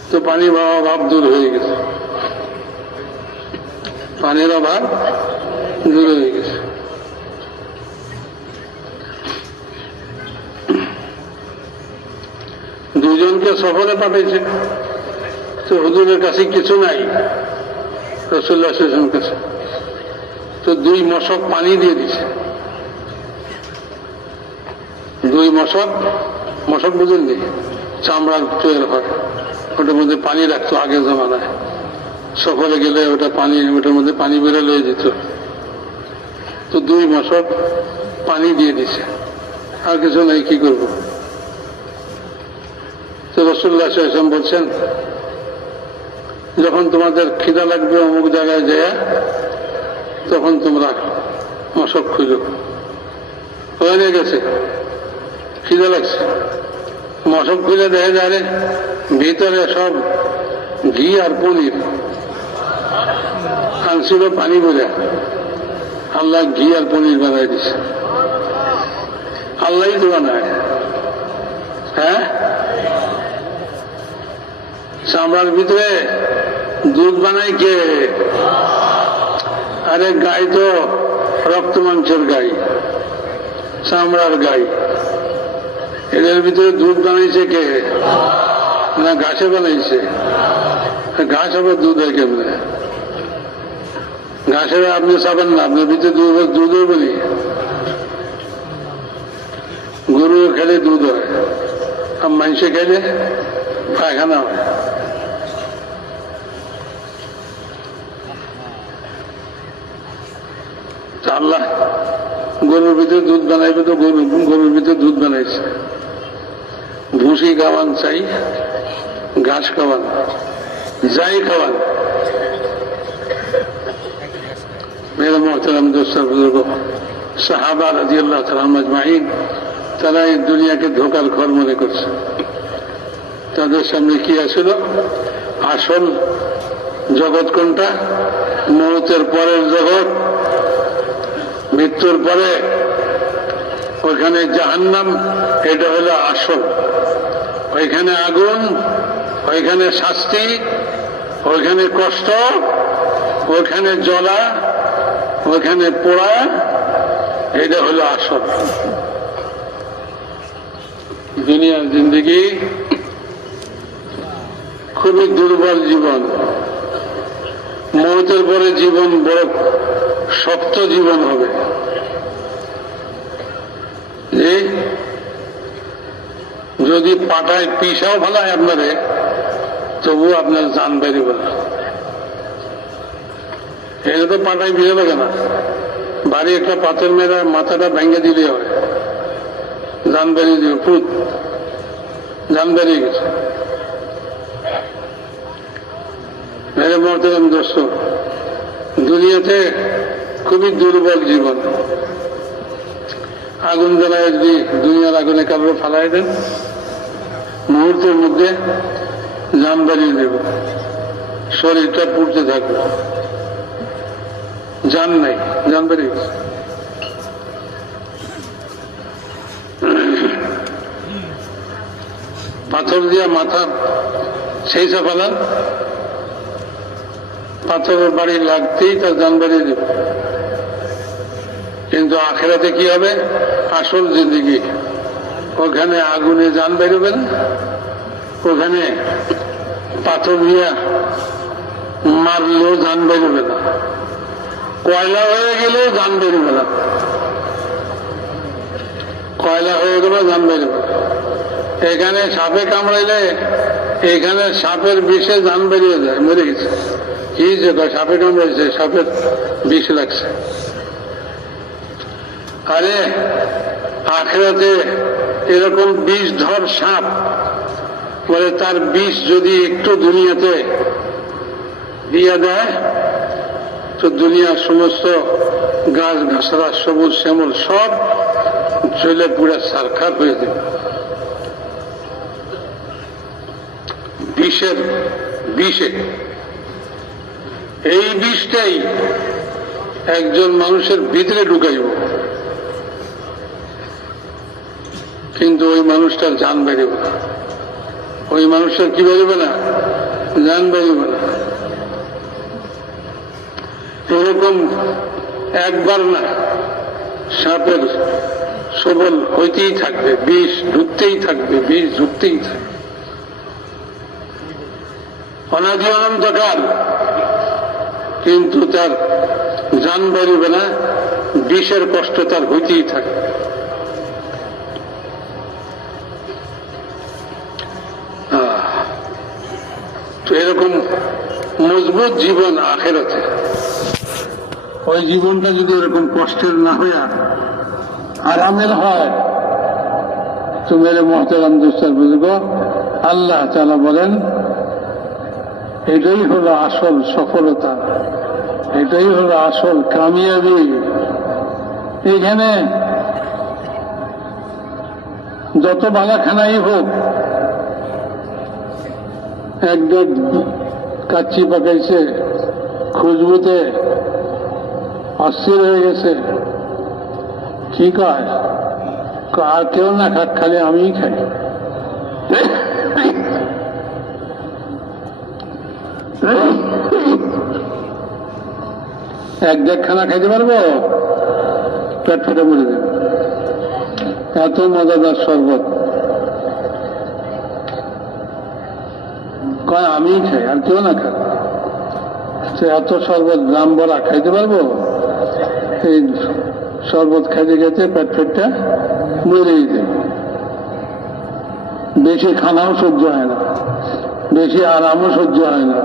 তো পানির অভাব দূর হয়ে গেছে, পানির অভাব দূর হয়ে গেছে। দুজনকে সফরে পাঠাইছে, তো হুজুরের কাছে কিছু নাই, রাসূলুল্লাহ সাল্লাল্লাহু আলাইহি ওয়াসাল্লামের কাছে। তো 2 মশক পানি দিয়ে দিছে। 2 মশক, মশক বুঝেন নি? চামড়ার তৈরি হয়, ওটার মধ্যে পানি রাখতো আগের জমানায়। সফরে গেলে ওটার মধ্যে পানি বেরো লয়ে যেত। তো 2 মশক পানি দিয়ে দিছে, আর কিছু নাই, কি করব? তো রাসূলুল্লাহ সাল্লাল্লাহু আলাইহি ওয়াসাল্লাম বলছেন, যখন তোমাদের খিদা লাগবে অমুক জায়গায় যায়, তখন তোমরা মশক খুঁজো। হয়ে গেছে, খিদা লাগছে, মশক খুঁজে দেখা যায় ভিতরে সব ঘি আর পনির আনছিল পানি বলে। আল্লাহ ঘি আর পনির বানাই দিছে। আল্লাহই তো বানায়। হ্যাঁ, চামড়ার ভিতরে দুধ বানাই কে? আরে গাই তো রক্ত মাংসের গাই, চামড়ার গাই। এদের ভিতরে দুধ বানাইছে কে? না ঘাসে বানাইছে? ঘাস আবার দুধ হয় কেমনে? ঘাসের আপনি চাবেন না, আপনার ভিতরে দুধও বলি। গরু খেলে দুধ হয়, আর মানুষে খেলে পায়খানা হয়। আল্লাহ গরুর ভিতরে দুধ বানাইবে, তো গরুর ভিতরে দুধ বানাইছে। ভুসি খাওয়ান চাই, ঘাস খাওয়ান, যাই খাওয়ান। মেরে মোহতারাম দোস্ত বুজুর্গ, সাহাবা রাদিয়াল্লাহু তাআলা আজমাইন, তারা এই দুনিয়াকে ধোকার ঘর মনে করছে। তাদের সামনে কি আসলো? আসল জগৎ কোনটা? মৌতের পরের জগৎ, মৃত্যুর পরে ওইখানে জাহান্নাম, এটা হলো আসল। ওইখানে আগুন, ওইখানে শাস্তি, ওইখানে কষ্ট, ওইখানে জ্বলা, ওইখানে পোড়া, এটা হলো আসল। দুনিয়ার জিন্দগি খুবই দুর্বল জীবন। মৌতের পরে জীবন বড় শক্ত জীবন হবে। যদি পাটায় পিসাও ফেলায় আপনারে, তবুও আপনার জান বেরিবে না। এটা তো পাটায় পিসে লাগে না, বাড়ি একটা পাথর মেরা মাথাটা ভেঙে দিলে হয়, জান বেরিয়ে দিবে, ফুট জান বেরিয়ে গেছে। মেরে মোহতারাম দোস্ত, দুনিয়াতে খুবই দুর্বল জীবন। আগুন জ্বালায় যদি দুনিয়ার আগুনে কারো ফালাই দেন, মুহূর্তের মধ্যে জান বেরিয়ে দেব, শরীরটা পুড়তে থাকবে, জান নাই, জান বেরিয়ে গেছে। পাথর দিয়া মাথা সেই চাপালান, পাথরের বাড়ি লাগতেই তার জান বেরিয়ে দেবে। কিন্তু আখেরাতে কি হবে? আসল জিন্দেগি, ওখানে আগুনে জান বেরোবে না, ওখানে পাথর দিয়া মারলেও জান বেরোবে না, কয়লা হয়ে গেলেও জান বেরোবে না, কয়লা হয়ে গেলেও জান বেরোবে। এখানে সাপে কামড়াইলে এখানে সাপের বিষে জান বেরিয়ে যায়, মরে গেছে। কি যে সাপে কামড়াইছে, সাপের বিষ লাগছে। আরে আখিরাতে এরকম বিষধর সাপ, বলে তার বিষ যদি একটু দুনিয়াতে দিয়ে দেয় তো দুনিয়ার সমস্ত গাছ গাছরা সবুজ শ্যামল সব জ্বলে পুড়ে সারখার হয়ে যাবে। বিষের বিষে এই বিষটাই একজন মানুষের ভিতরে ঢুকাইব, কিন্তু ওই মানুষটার জান বেরোবে না, ওই মানুষটার কি বেরোবে না, জান বেরোবে না। এরকম একবার না, সাপের সবল হইতেই থাকবে, বিষ ঢুকতেই থাকবে, বিষ ঢুকতেই থাকবে অনাদি অনন্তকাল, কিন্তু তার জান বেরোবে না, বিষের কষ্ট তার হইতেই থাকবে। তো এরকম মজবুত জীবন আখিরাতে, ওই জীবনটা যদি এরকম কষ্টের না হইয়া আরামের হয় তো মেরে মহতারাম দোস্তার বুঝব, আল্লাহ তাআলা বলেন এটাই হলো আসল সফলতা, এটাই হলো আসল কামিয়াবি। এখানে যত বালাখানাই হোক, একদম কাচ্চি পাকাইছে, খুশবুতে অস্থির হয়ে গেছে, কি কয় আর কেউ না খাক, খালি আমিই খাই। এক দেড় খানা খাইতে পারবো, পেট ফেটে মরে যাবে। এত মজাদার শরবত, কয় আমিই খাই আর কেউ না খাক। সে এত শরবত গ্রাম ভরা খাইতে পারবো? এই শরবত খাইতে খাইতে পেট ফেটটা মরেই যায়। বেশি খানাও সহ্য হয় না, বেশি আরামও সহ্য হয় না,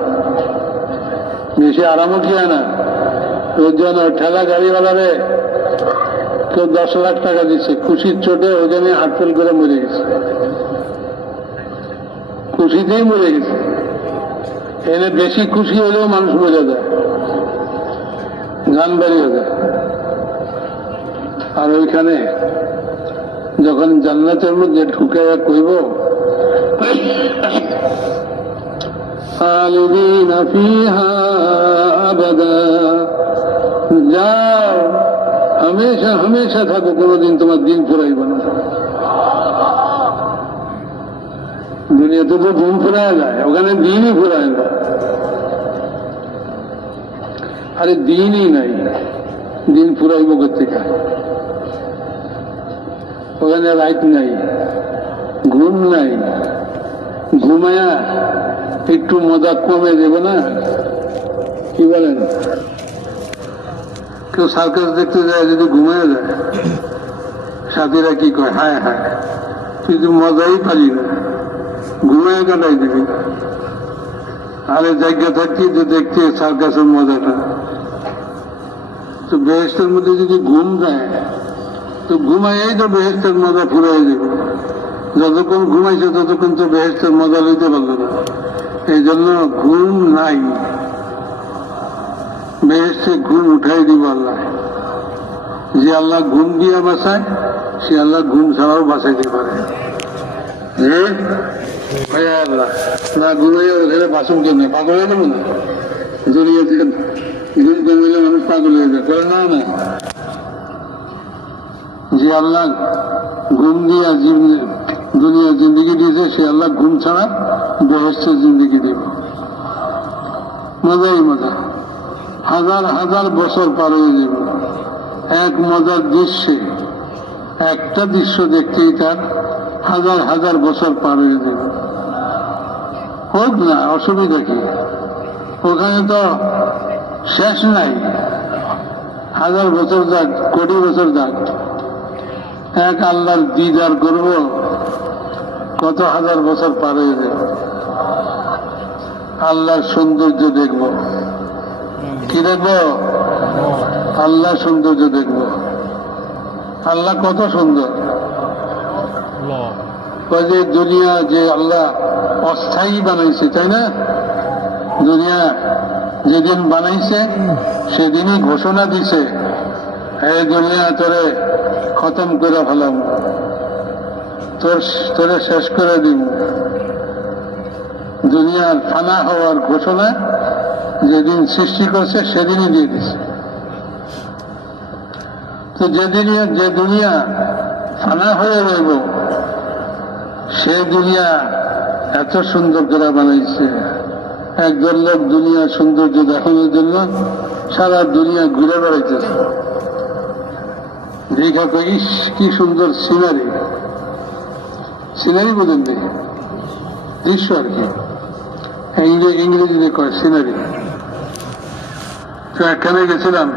বেশি আরামও কি হয় না। ওই জন্য ঠেলা গাড়িওয়ালারে কেউ 10 লাখ টাকা দিচ্ছে, খুশির চোটে ওখানে হাত ফেল করে মরে গেছে, খুশিতেই মরে গেছে। এনে বেশি খুশি হলেও মানুষ মরে যায়, জান বেরিয়ে যায়। আর ওইখানে যখন জান্নাতের মধ্যে ঢুকে কইব খালিদিনা ফিহা আবাদা, যাও হামেশা হামেশা থাকো, কোনোদিন তোমার দিন ফুরাইব না। দুনিয়াতে তো দিন ফুরায় যায়, ওখানে দিনই ফুরায় না। আরে দিনই নাই, দিন ফুরাইব কোথেকে? ওখানে রাত নাই, ঘুম নাই, ঘুমায়া একটু মজা কমে দেব না? কি বলেন? কেউ সার্কাস দেখতে যায়, যদি ঘুমায় যায়, সাথীরা কি কয়, হায় হায় তুই তো মজাই পারি না, ঘুমায় কাটাই দিবি। আরে জায়গা থাকতে যে দেখতে সার্কাসের মজাটা। তো বেহেশতের মধ্যে যদি ঘুম যায় তো ঘুমাইয়াই তো বেহেশতের মজা ফুরাই যাবে। যতক্ষণ ঘুমাইছে ততক্ষণ তো বেহেশতের মজা লইতে পারলো না। এই জন্য ঘুম নাই, বেহেশতে ঘুম উঠাই দিব আল্লাহ। যে আল্লাহ ঘুম দিয়া বাঁচায়, সে আল্লাহ ঘুম ছাড়াও বাঁচাইতে পারে। আল্লাহ না ঘুমাইয়া ওখানে বাসন কেমনে পাগল হয়ে যাবো না? জড়িয়েছে ঘুম কমাইলে মানুষ পাগল হয়ে যায়, করে না না। যে আল্লাহ ঘুম দিয়া দুনিয়ার জিন্দগি দিয়েছে, সে আল্লাহ ঘুম ছাড়া বেহেশতের জিন্দগি দিবে। মজাই মজা, হাজার হাজার বছর পার হয়ে যাবে এক মজার দৃশ্যে। একটা দৃশ্য দেখতেই তার হাজার হাজার বছর পার হয়ে যাবে। হোক না, অসুবিধা কি? ওখানে তো শেষ নাই, 1000 বছর যাক, কোটি বছর যাক, এক আল্লাহর দিদার করব, কত 1000 বছর পার হয়ে যাবে, আল্লাহর সৌন্দর্য দেখব। কি দেখব? আল্লাহর সৌন্দর্য দেখব। আল্লাহ কত সুন্দর। যে দুনিয়া যে আল্লাহ অস্থায়ী বানাইছে, তাই না? দুনিয়া যেদিন বানাইছে সেদিনই ঘোষণা দিছে, এই দুনিয়া তোরে খতম করে ফেলাম, তোরে শেষ করে দিব। দুনিয়ার ফানা হওয়ার ঘোষণা যেদিন সৃষ্টি করছে সেদিনই দিয়ে দিছে। তো যে দুনিয়া ফানা হয়ে রইব, সে দুনিয়া এত সুন্দর করে বানাইছে। একদল লোক দুনিয়ার সৌন্দর্য দেখানোর জন্য সারা দুনিয়া ঘুরে বেড়াইতেছে। দেখা কইস কি সুন্দর সিনারি, সিনারি বলেন দৃশ্য আর কি, ইংরেজিতে কয় সিনারি। তো এখানে গেছিলাম,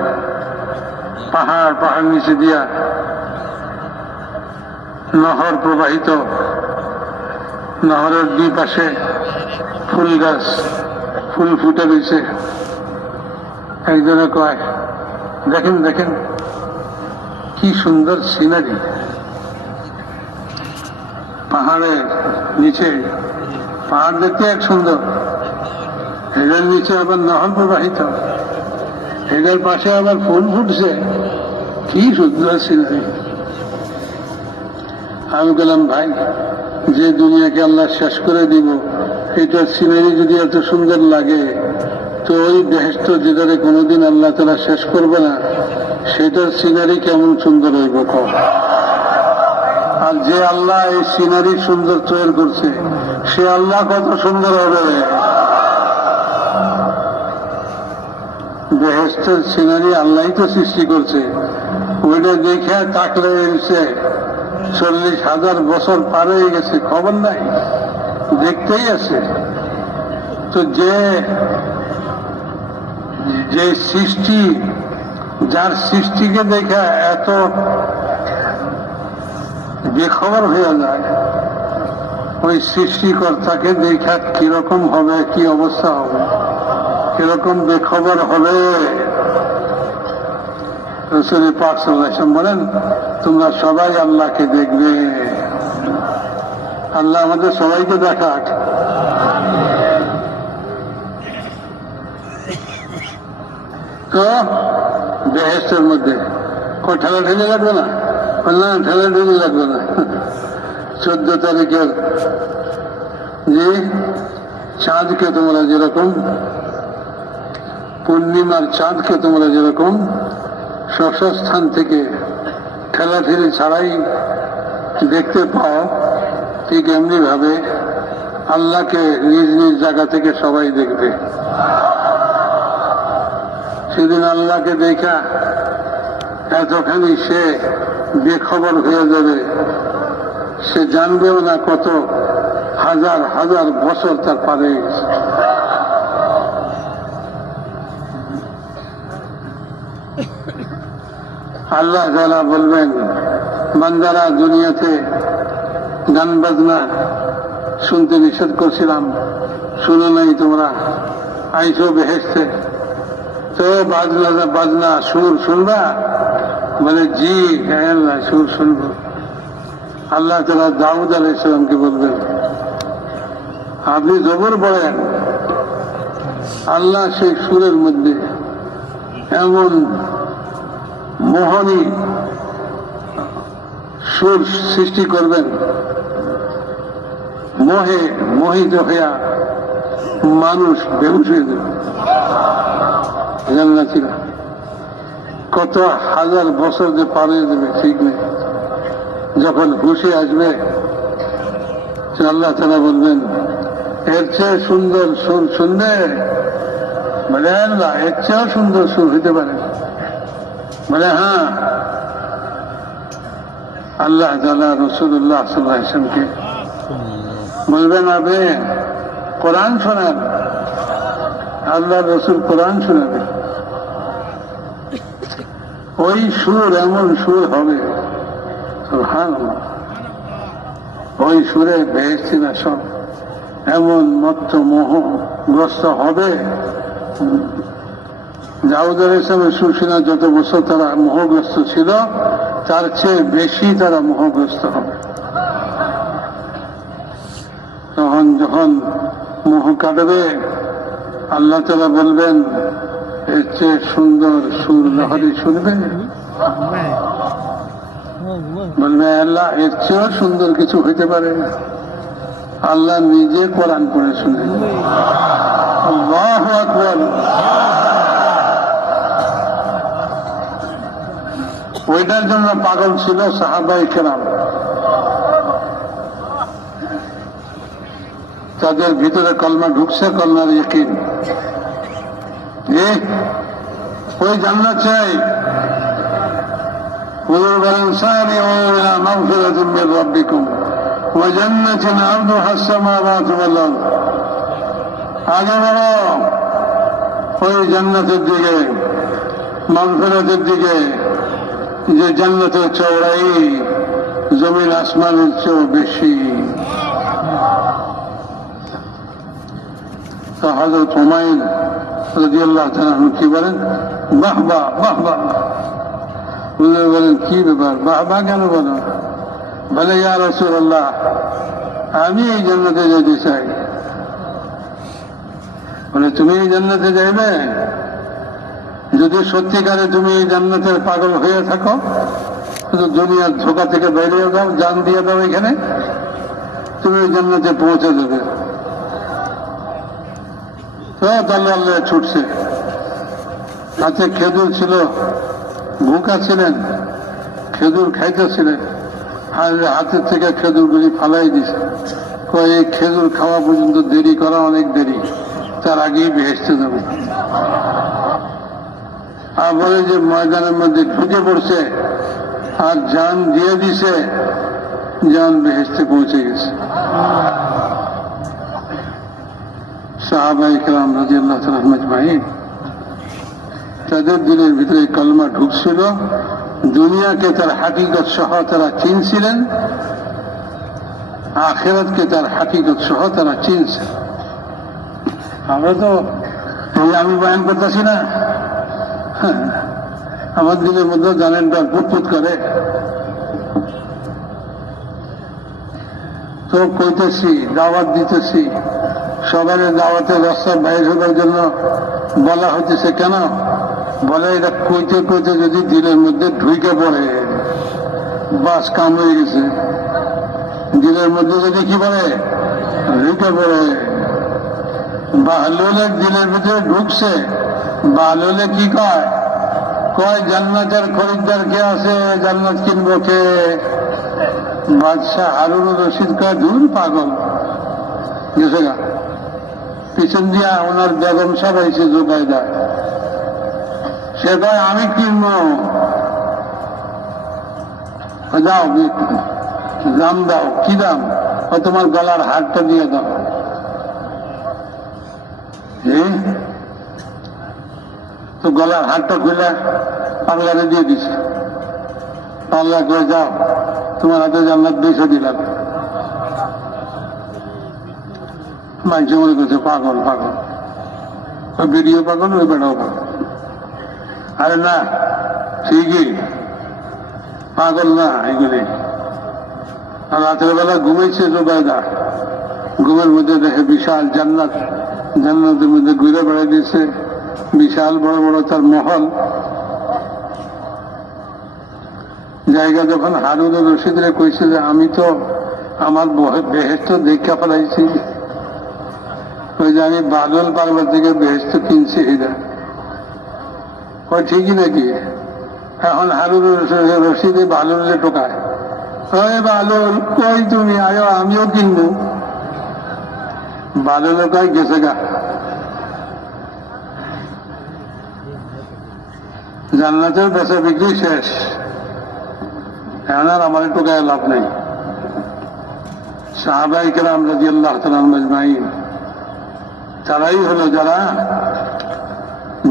পাহাড় নিচে দিয়া নহর প্রবাহিত, নহরের দুই পাশে ফুল গাছ, ফুল ফুটে রয়েছে। একজনে কয়, দেখেন দেখেন কি সুন্দর সিনারি, পাহাড়ের নিচে, পাহাড় দেখতে এক সুন্দর, এটার নিচে আবার নহর প্রবাহিত, এটার পাশে আবার ফুল ফুটছে, কি সুন্দর সিনারি। আমি বললাম, ভাই, যে দুনিয়াকে আল্লাহ শেষ করে দিব, এটার সিনারি যদি এত সুন্দর লাগে, তো ওই বেহেশত যেটারে কোনোদিন আল্লাহ তারা শেষ করবে না, সেটার সিনারি কেমন সুন্দর হইব কম। আর যে আল্লাহ এই সিনারি সুন্দর তৈরি করছে, সে আল্লাহ কত সুন্দর হবে। বেহেশতের সিনারি আল্লাহই তো সৃষ্টি করছে, ওইটা দেখে তাকলে এসে 40,000 বছর পার হয়ে গেছে, খবর নাই, দেখতেই আছে। তো যে সৃষ্টি, যার সৃষ্টিকে দেখা এত বেখবর হয়ে যায়, ওই সৃষ্টিকর্তাকে দেখা কিরকম হবে, কি অবস্থা হবে, কিরকম বেখবর হবে। রাসূল পাক সাল্লাল্লাহু আলাইহি ওয়াসাল্লাম বলেন, তোমরা সবাই আল্লাহকে দেখবে। আল্লাহ আমাদের সবাইকে দেখাক। তো বেহেশতের মধ্যে ঠেলা ঠেলে লাগবে না, বললাম ঠেলা ঠেলে লাগবে না। 14 তারিখের যে চাঁদকে তোমরা যেরকম, পূর্ণিমার চাঁদকে তোমরা যেরকম স্থান থেকে ঠেলাঠেলি ছাড়াই দেখতে পাও, ঠিক এমনি ভাবে আল্লাহকে নিজ নিজ জায়গা থেকে সবাই দেখবে। সেদিন আল্লাহকে দেখা এতখানি সে বেখবর হয়ে যাবে, সে জানবেও না কত হাজার হাজার বছর তার পারে। আল্লাহ তাআলা বলবেন, বান্দারা দুনিয়াতে গান বাজনা শুনতে নিষেধ করছিলাম, শুনো নাই তোমরা, আইসো বেহেশতে, তো বাজনা সুর শুনবা? বলে জি আল্লাহ, সুর শুনবো। আল্লাহ তাআলা দাউদ আলাইহিস সালামকে বলবেন, আপনি জবর পড়েন। আল্লাহ সেই সুরের মধ্যে এমন মোহনী সুর সৃষ্টি করবেন, মোহে মোহিত হইয়া মানুষ বেহুশ হয়ে যাবে। জান্নাতীরা কত হাজার বছর যে পার হয়ে যাবে ঠিক নেই। যখন হুশে আসবে, আল্লাহ তাআলা বলবেন, এর চেয়ে সুন্দর সুর শুনবে? বলে আল্লাহ, এর চেয়েও সুন্দর সুর হইতে পারে? বলে হ্যাঁ। আল্লাহ তাআলা রাসূলুল্লাহ সাল্লাল্লাহু আলাইহি ওয়াসাল্লামকে বলবেন, আপনি কোরআন শোনেন। আল্লাহ রসুল কোরআন শোনাবে, ওই সুর এমন সুর হবে সুবহানাল্লাহ, ওই সুরে বেহেশতিরা সব এমন মত্ত মোহগ্রস্ত হবে। দাউদ আলাইহিস সালামের সুর শোনা যত বছর তারা মোহগ্রস্ত ছিল, তার চেয়ে বেশি তারা মোহগ্রস্ত হবে। তখন যখন মোহ কাটবে, আল্লাহ তাআলা বলবেন এর চেয়ে সুন্দর সুর লহরী শুনবে? বলবে আল্লাহ এর চেয়েও সুন্দর কিছু হইতে পারে? আল্লাহ নিজে কোরআন পড়ে শুনে। আল্লাহু আকবার। ওইটার জন্য পাগল ছিল সাহাবায়ে কেরাম। তাদের ভিতরে কলমা ঢুকছে, কলমার ইয়াকিন, ওই জান্নাত চাই। হুজুর বলেন সারিউ ইলা মাগফিরাতিন মির রাব্বিকুম ওয়া জান্নাতিন আরদুহা আস-সামাওয়াতু ওয়াল আরদ। আগে বলো ওই জান্নাতের দিকে, মাগফিরাতের দিকে, যে জান্নাতের চওড়াই জমিন আসমানের চেয়েও বেশি। তো হযরত হুমায়ুন রাদিয়াল্লাহু তাআলা কি বলেন? বাহ বাহ বাহ বাহ। হুজুর বলেন কি ব্যাপার, বাহ বাহ কেন বলো? বলে ইয়া রাসূলুল্লাহ, আমি এই জান্নাতে যেতে চাই। বলে তুমি এই জান্নাতে যাইবে? যদি সত্যিকারে তুমি এই জান্নাতের পাগল হয়ে থাকো, শুধু দুনিয়ার ধোঁকা থেকে বেরিয়ে দাও, জান দিয়ে দাও, এখানে তুমি এই জান্নাতে পৌঁছে যাবে। তো আল্লাহ ছুটছে, হাতে খেজুর ছিল, ভুকা ছিলেন, খেজুর খাইতেছিলেন, হাতের থেকে খেজুরগুলি ফালাই দিছে। এই খেজুর খাওয়া পর্যন্ত দেরি করা অনেক দেরি, তার আগেই বেহেশতে যাবে। আর বলে যে ময়দানের মধ্যে ঢুকে পড়ছে আর জান দিয়ে দিছে, জান বেহেশতে পৌঁছে গেছে। সাহাবায়ে কেরাম রাদিয়াল্লাহু তাআলা আজমাইন, তাদের দিলের ভিতরে কলমা ঢুকছিল, দুনিয়াকে তার হাকিকত সহ তারা চিনছিলেন, আখিরাতকে তার হাকিকত সহ তারা চিনছে। আমরা তো আমি বয়ান করতেছি না, আমার দিলের মধ্যে জানেন ডর ফুটফুট করে, তো কইতেছি, দাওয়াত দিতেছি, সবার দাওয়াতের রাস্তা বাইরে হবার জন্য বলা হইতেছে। কেন বলে? এটা কইতে কইতে যদি দিলের মধ্যে ঢুকে পড়ে, বাস কাম হয়ে গেছে। দিলের মধ্যে যদি কি বলে ঢুকে পড়ে, বাহলুলের দিলের ভিতরে ঢুকছে, বাহলুলে কি কয়? কয় জান্নাতের খরিদ্দার কে আছে, জান্নাত কিনবো কে? বাদশাহ হারুন রশিদ কয় দূর পাগল গেছে গা। পিছন দিয়া ওনার বেগম সাহেব এসে জোগাইদা, সে কয় আমি কিনবো। যাও দাম দাও। কি দাম? তোমার গলার হারটা দিয়ে দাও। তো গলার হারটা খুলে পাল্লারে দিয়ে দিছে। পাল্লা করে যাও, তোমার হাতে জান্নাত 200 দিলাম। মানুষ মনে করছে পাগল পাগল, ওই বেরিয়ে পাগল, ওই বেড়াও পাগল। আরে না, ঠিকই পাগল না এগুলি। আর রাতের বেলা ঘুমাইছে জোবায়দা, ঘুমের মধ্যে দেখে বিশাল জান্নাত, জান্নাতের মধ্যে ঘুরে বেড়াই দিয়েছে, বিশাল বড় বড় তার মহল জায়গা। যখন হারুন রশিদরে কইছে যে আমি তো আমার বেহেশত দেখা ফেলাইছি, ওই যে আমি বাদল পাগলার থেকে বেহেশত কিনছি, এটা ওই ঠিকই নাকি? এখন হারুন রশিদে বালুলে টোকায়, ওই বালুল কই তুমি আয়ো, আমিও কিনবো। বালুলে কয় গেছে গা, জান্নাতের বেচা বিক্রি শেষ, এখন আর আমার টোকায় লাভ নেই। সাহাবায়ে কেরাম রাদিয়াল্লাহু তাআলা আজমাইন, তারাই হলো যারা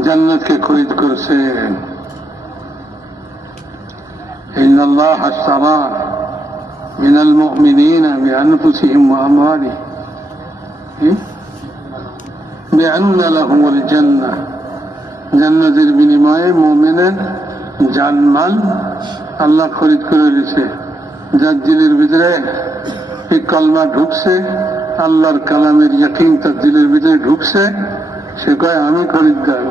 জান্নাতকে খরিদ করছে। ইন্নাল্লাহ আশতারা মিনাল মুমিনিনা বিআনফুসিহিম ওয়া আমওয়ালিহিম বিআন্না লাহুমুল জান্নাহ, জান্নাতের বিনিময়ে মুমিনের জানমাল আল্লাহ খরিদ করে দিয়েছে। যার দিলের ভিতরে এই কলমা ঢুকছে, আল্লাহর কালামের ইয়াকিন তার দিলের ভিতরে ঢুকছে, সে কয় আমি খরিদ্দার,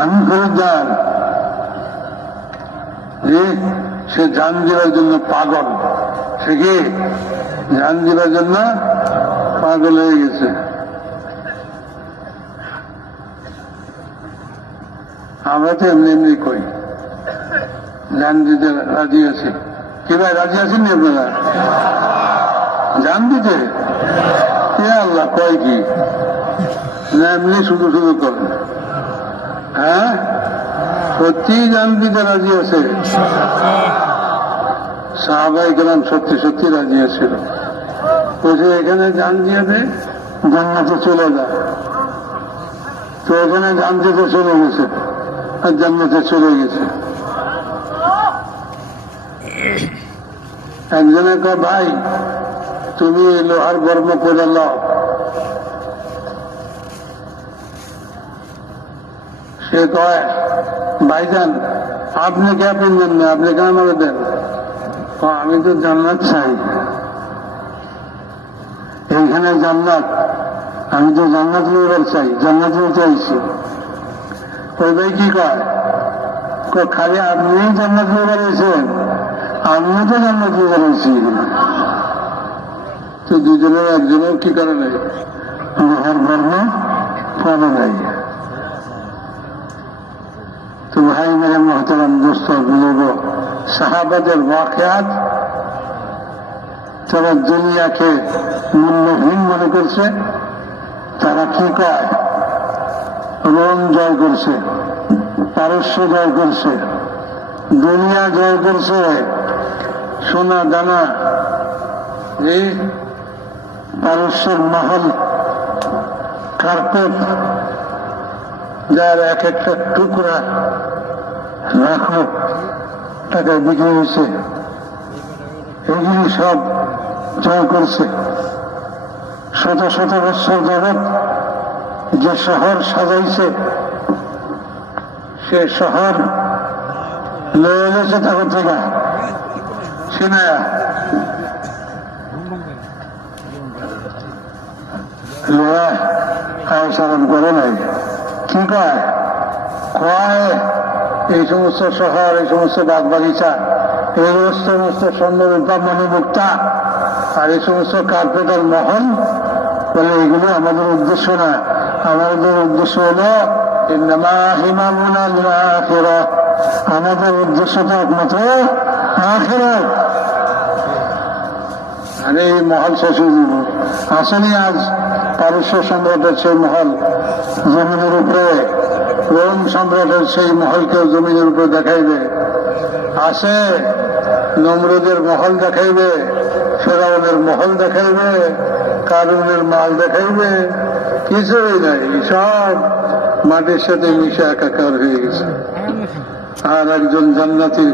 আমি খরিদ্দার। সে জান দেওয়ার জন্য পাগল, সে কি জান দেওয়ার জন্য পাগল হয়ে গেছে। আমরা তো এমনি এমনি কই জান দিতে রাজি আছি। কি ভাই রাজি আছেন নি আপনারা জান দিতে? আল্লাহ কয় কি না এমনি শুধু শুধু করেন? হ্যাঁ, সত্যি জান দিতে রাজি আছে। সাহাবাই কেরাম সত্যি সত্যি রাজি আছিল। বসে এখানে জান দিয়ে দে, জান্নাতে চলে যায়। তো এখানে জান দিতে চলে গেছে আর জান্নাতে চলে গেছে। একজনে কয় ভাই তুমি লোহার বর্ম করে লাও। সে কয় ভাইজান আপনি কে পেলেন না, আপনি কেন আমাকে দেন? আমি তো জান্নাত চাই, এইখানে জান্নাত, আমি তো জান্নাত লইবার চাই, জান্নাত লইতে চাইছি। ওই ভাই কি কয় খালি আপনি জান্নাত লইবার হয়েছেন, আমিও তো জান্নাত লইবার হয়েছি। তো দুজনের একজনের কি করে নাই, লোহার বর্ম পাবে নাই। তো ভাই মেরে মহতরম দোস্ত বুঝব, সাহাবাদের ওয়াকিয়াত তারা দুনিয়াকে মূল্যহীন মনে করছে। তারা কি কয় রোম জয় করছে, পারস্য জয় করছে, দুনিয়া জয় করছে, সোনা দানা, এই পারস্যের মহল, কার্পেট, যার এক একটা টুকরা রাখো টাকায় বিক্রি হয়েছে, এগুলি সব জয় করছে। শত শত বছর যাবৎ যে শহর সাজাইছে, সে শহর লয়ে গেছে তখন থেকে সিনায়া লয়া আয়সারণ করে নাই। কি কয় কয় এই সমস্ত শহর, এই সমস্ত বাগ বাগিচা, এই সমস্ত স্বর্ণরূপা মণিমুক্তা আর এই সমস্ত কার্পেটের মহল, বলে এগুলো আমাদের উদ্দেশ্য না। আমাদের উদ্দেশ্য হলো আমাদের উদ্দেশ্য তো একমাত্র আখিরাত। আর এই মহল শেষ হয়ে যাব। আসলে আজ পারস্য সম্রাটের সেই মহল জমিনের উপরে, রোম সম্রাটের সেই মহলকেও জমিনের উপরে দেখাইবে। আসে নমরুদের মহল দেখাইবে, ফেরাউনের মহল দেখাইবে, কারুনের মাল দেখাইবে, কিছুই নাই, সব মাটির সাথে মিশে একাকার হয়ে গেছে। আর একজন জান্নাতি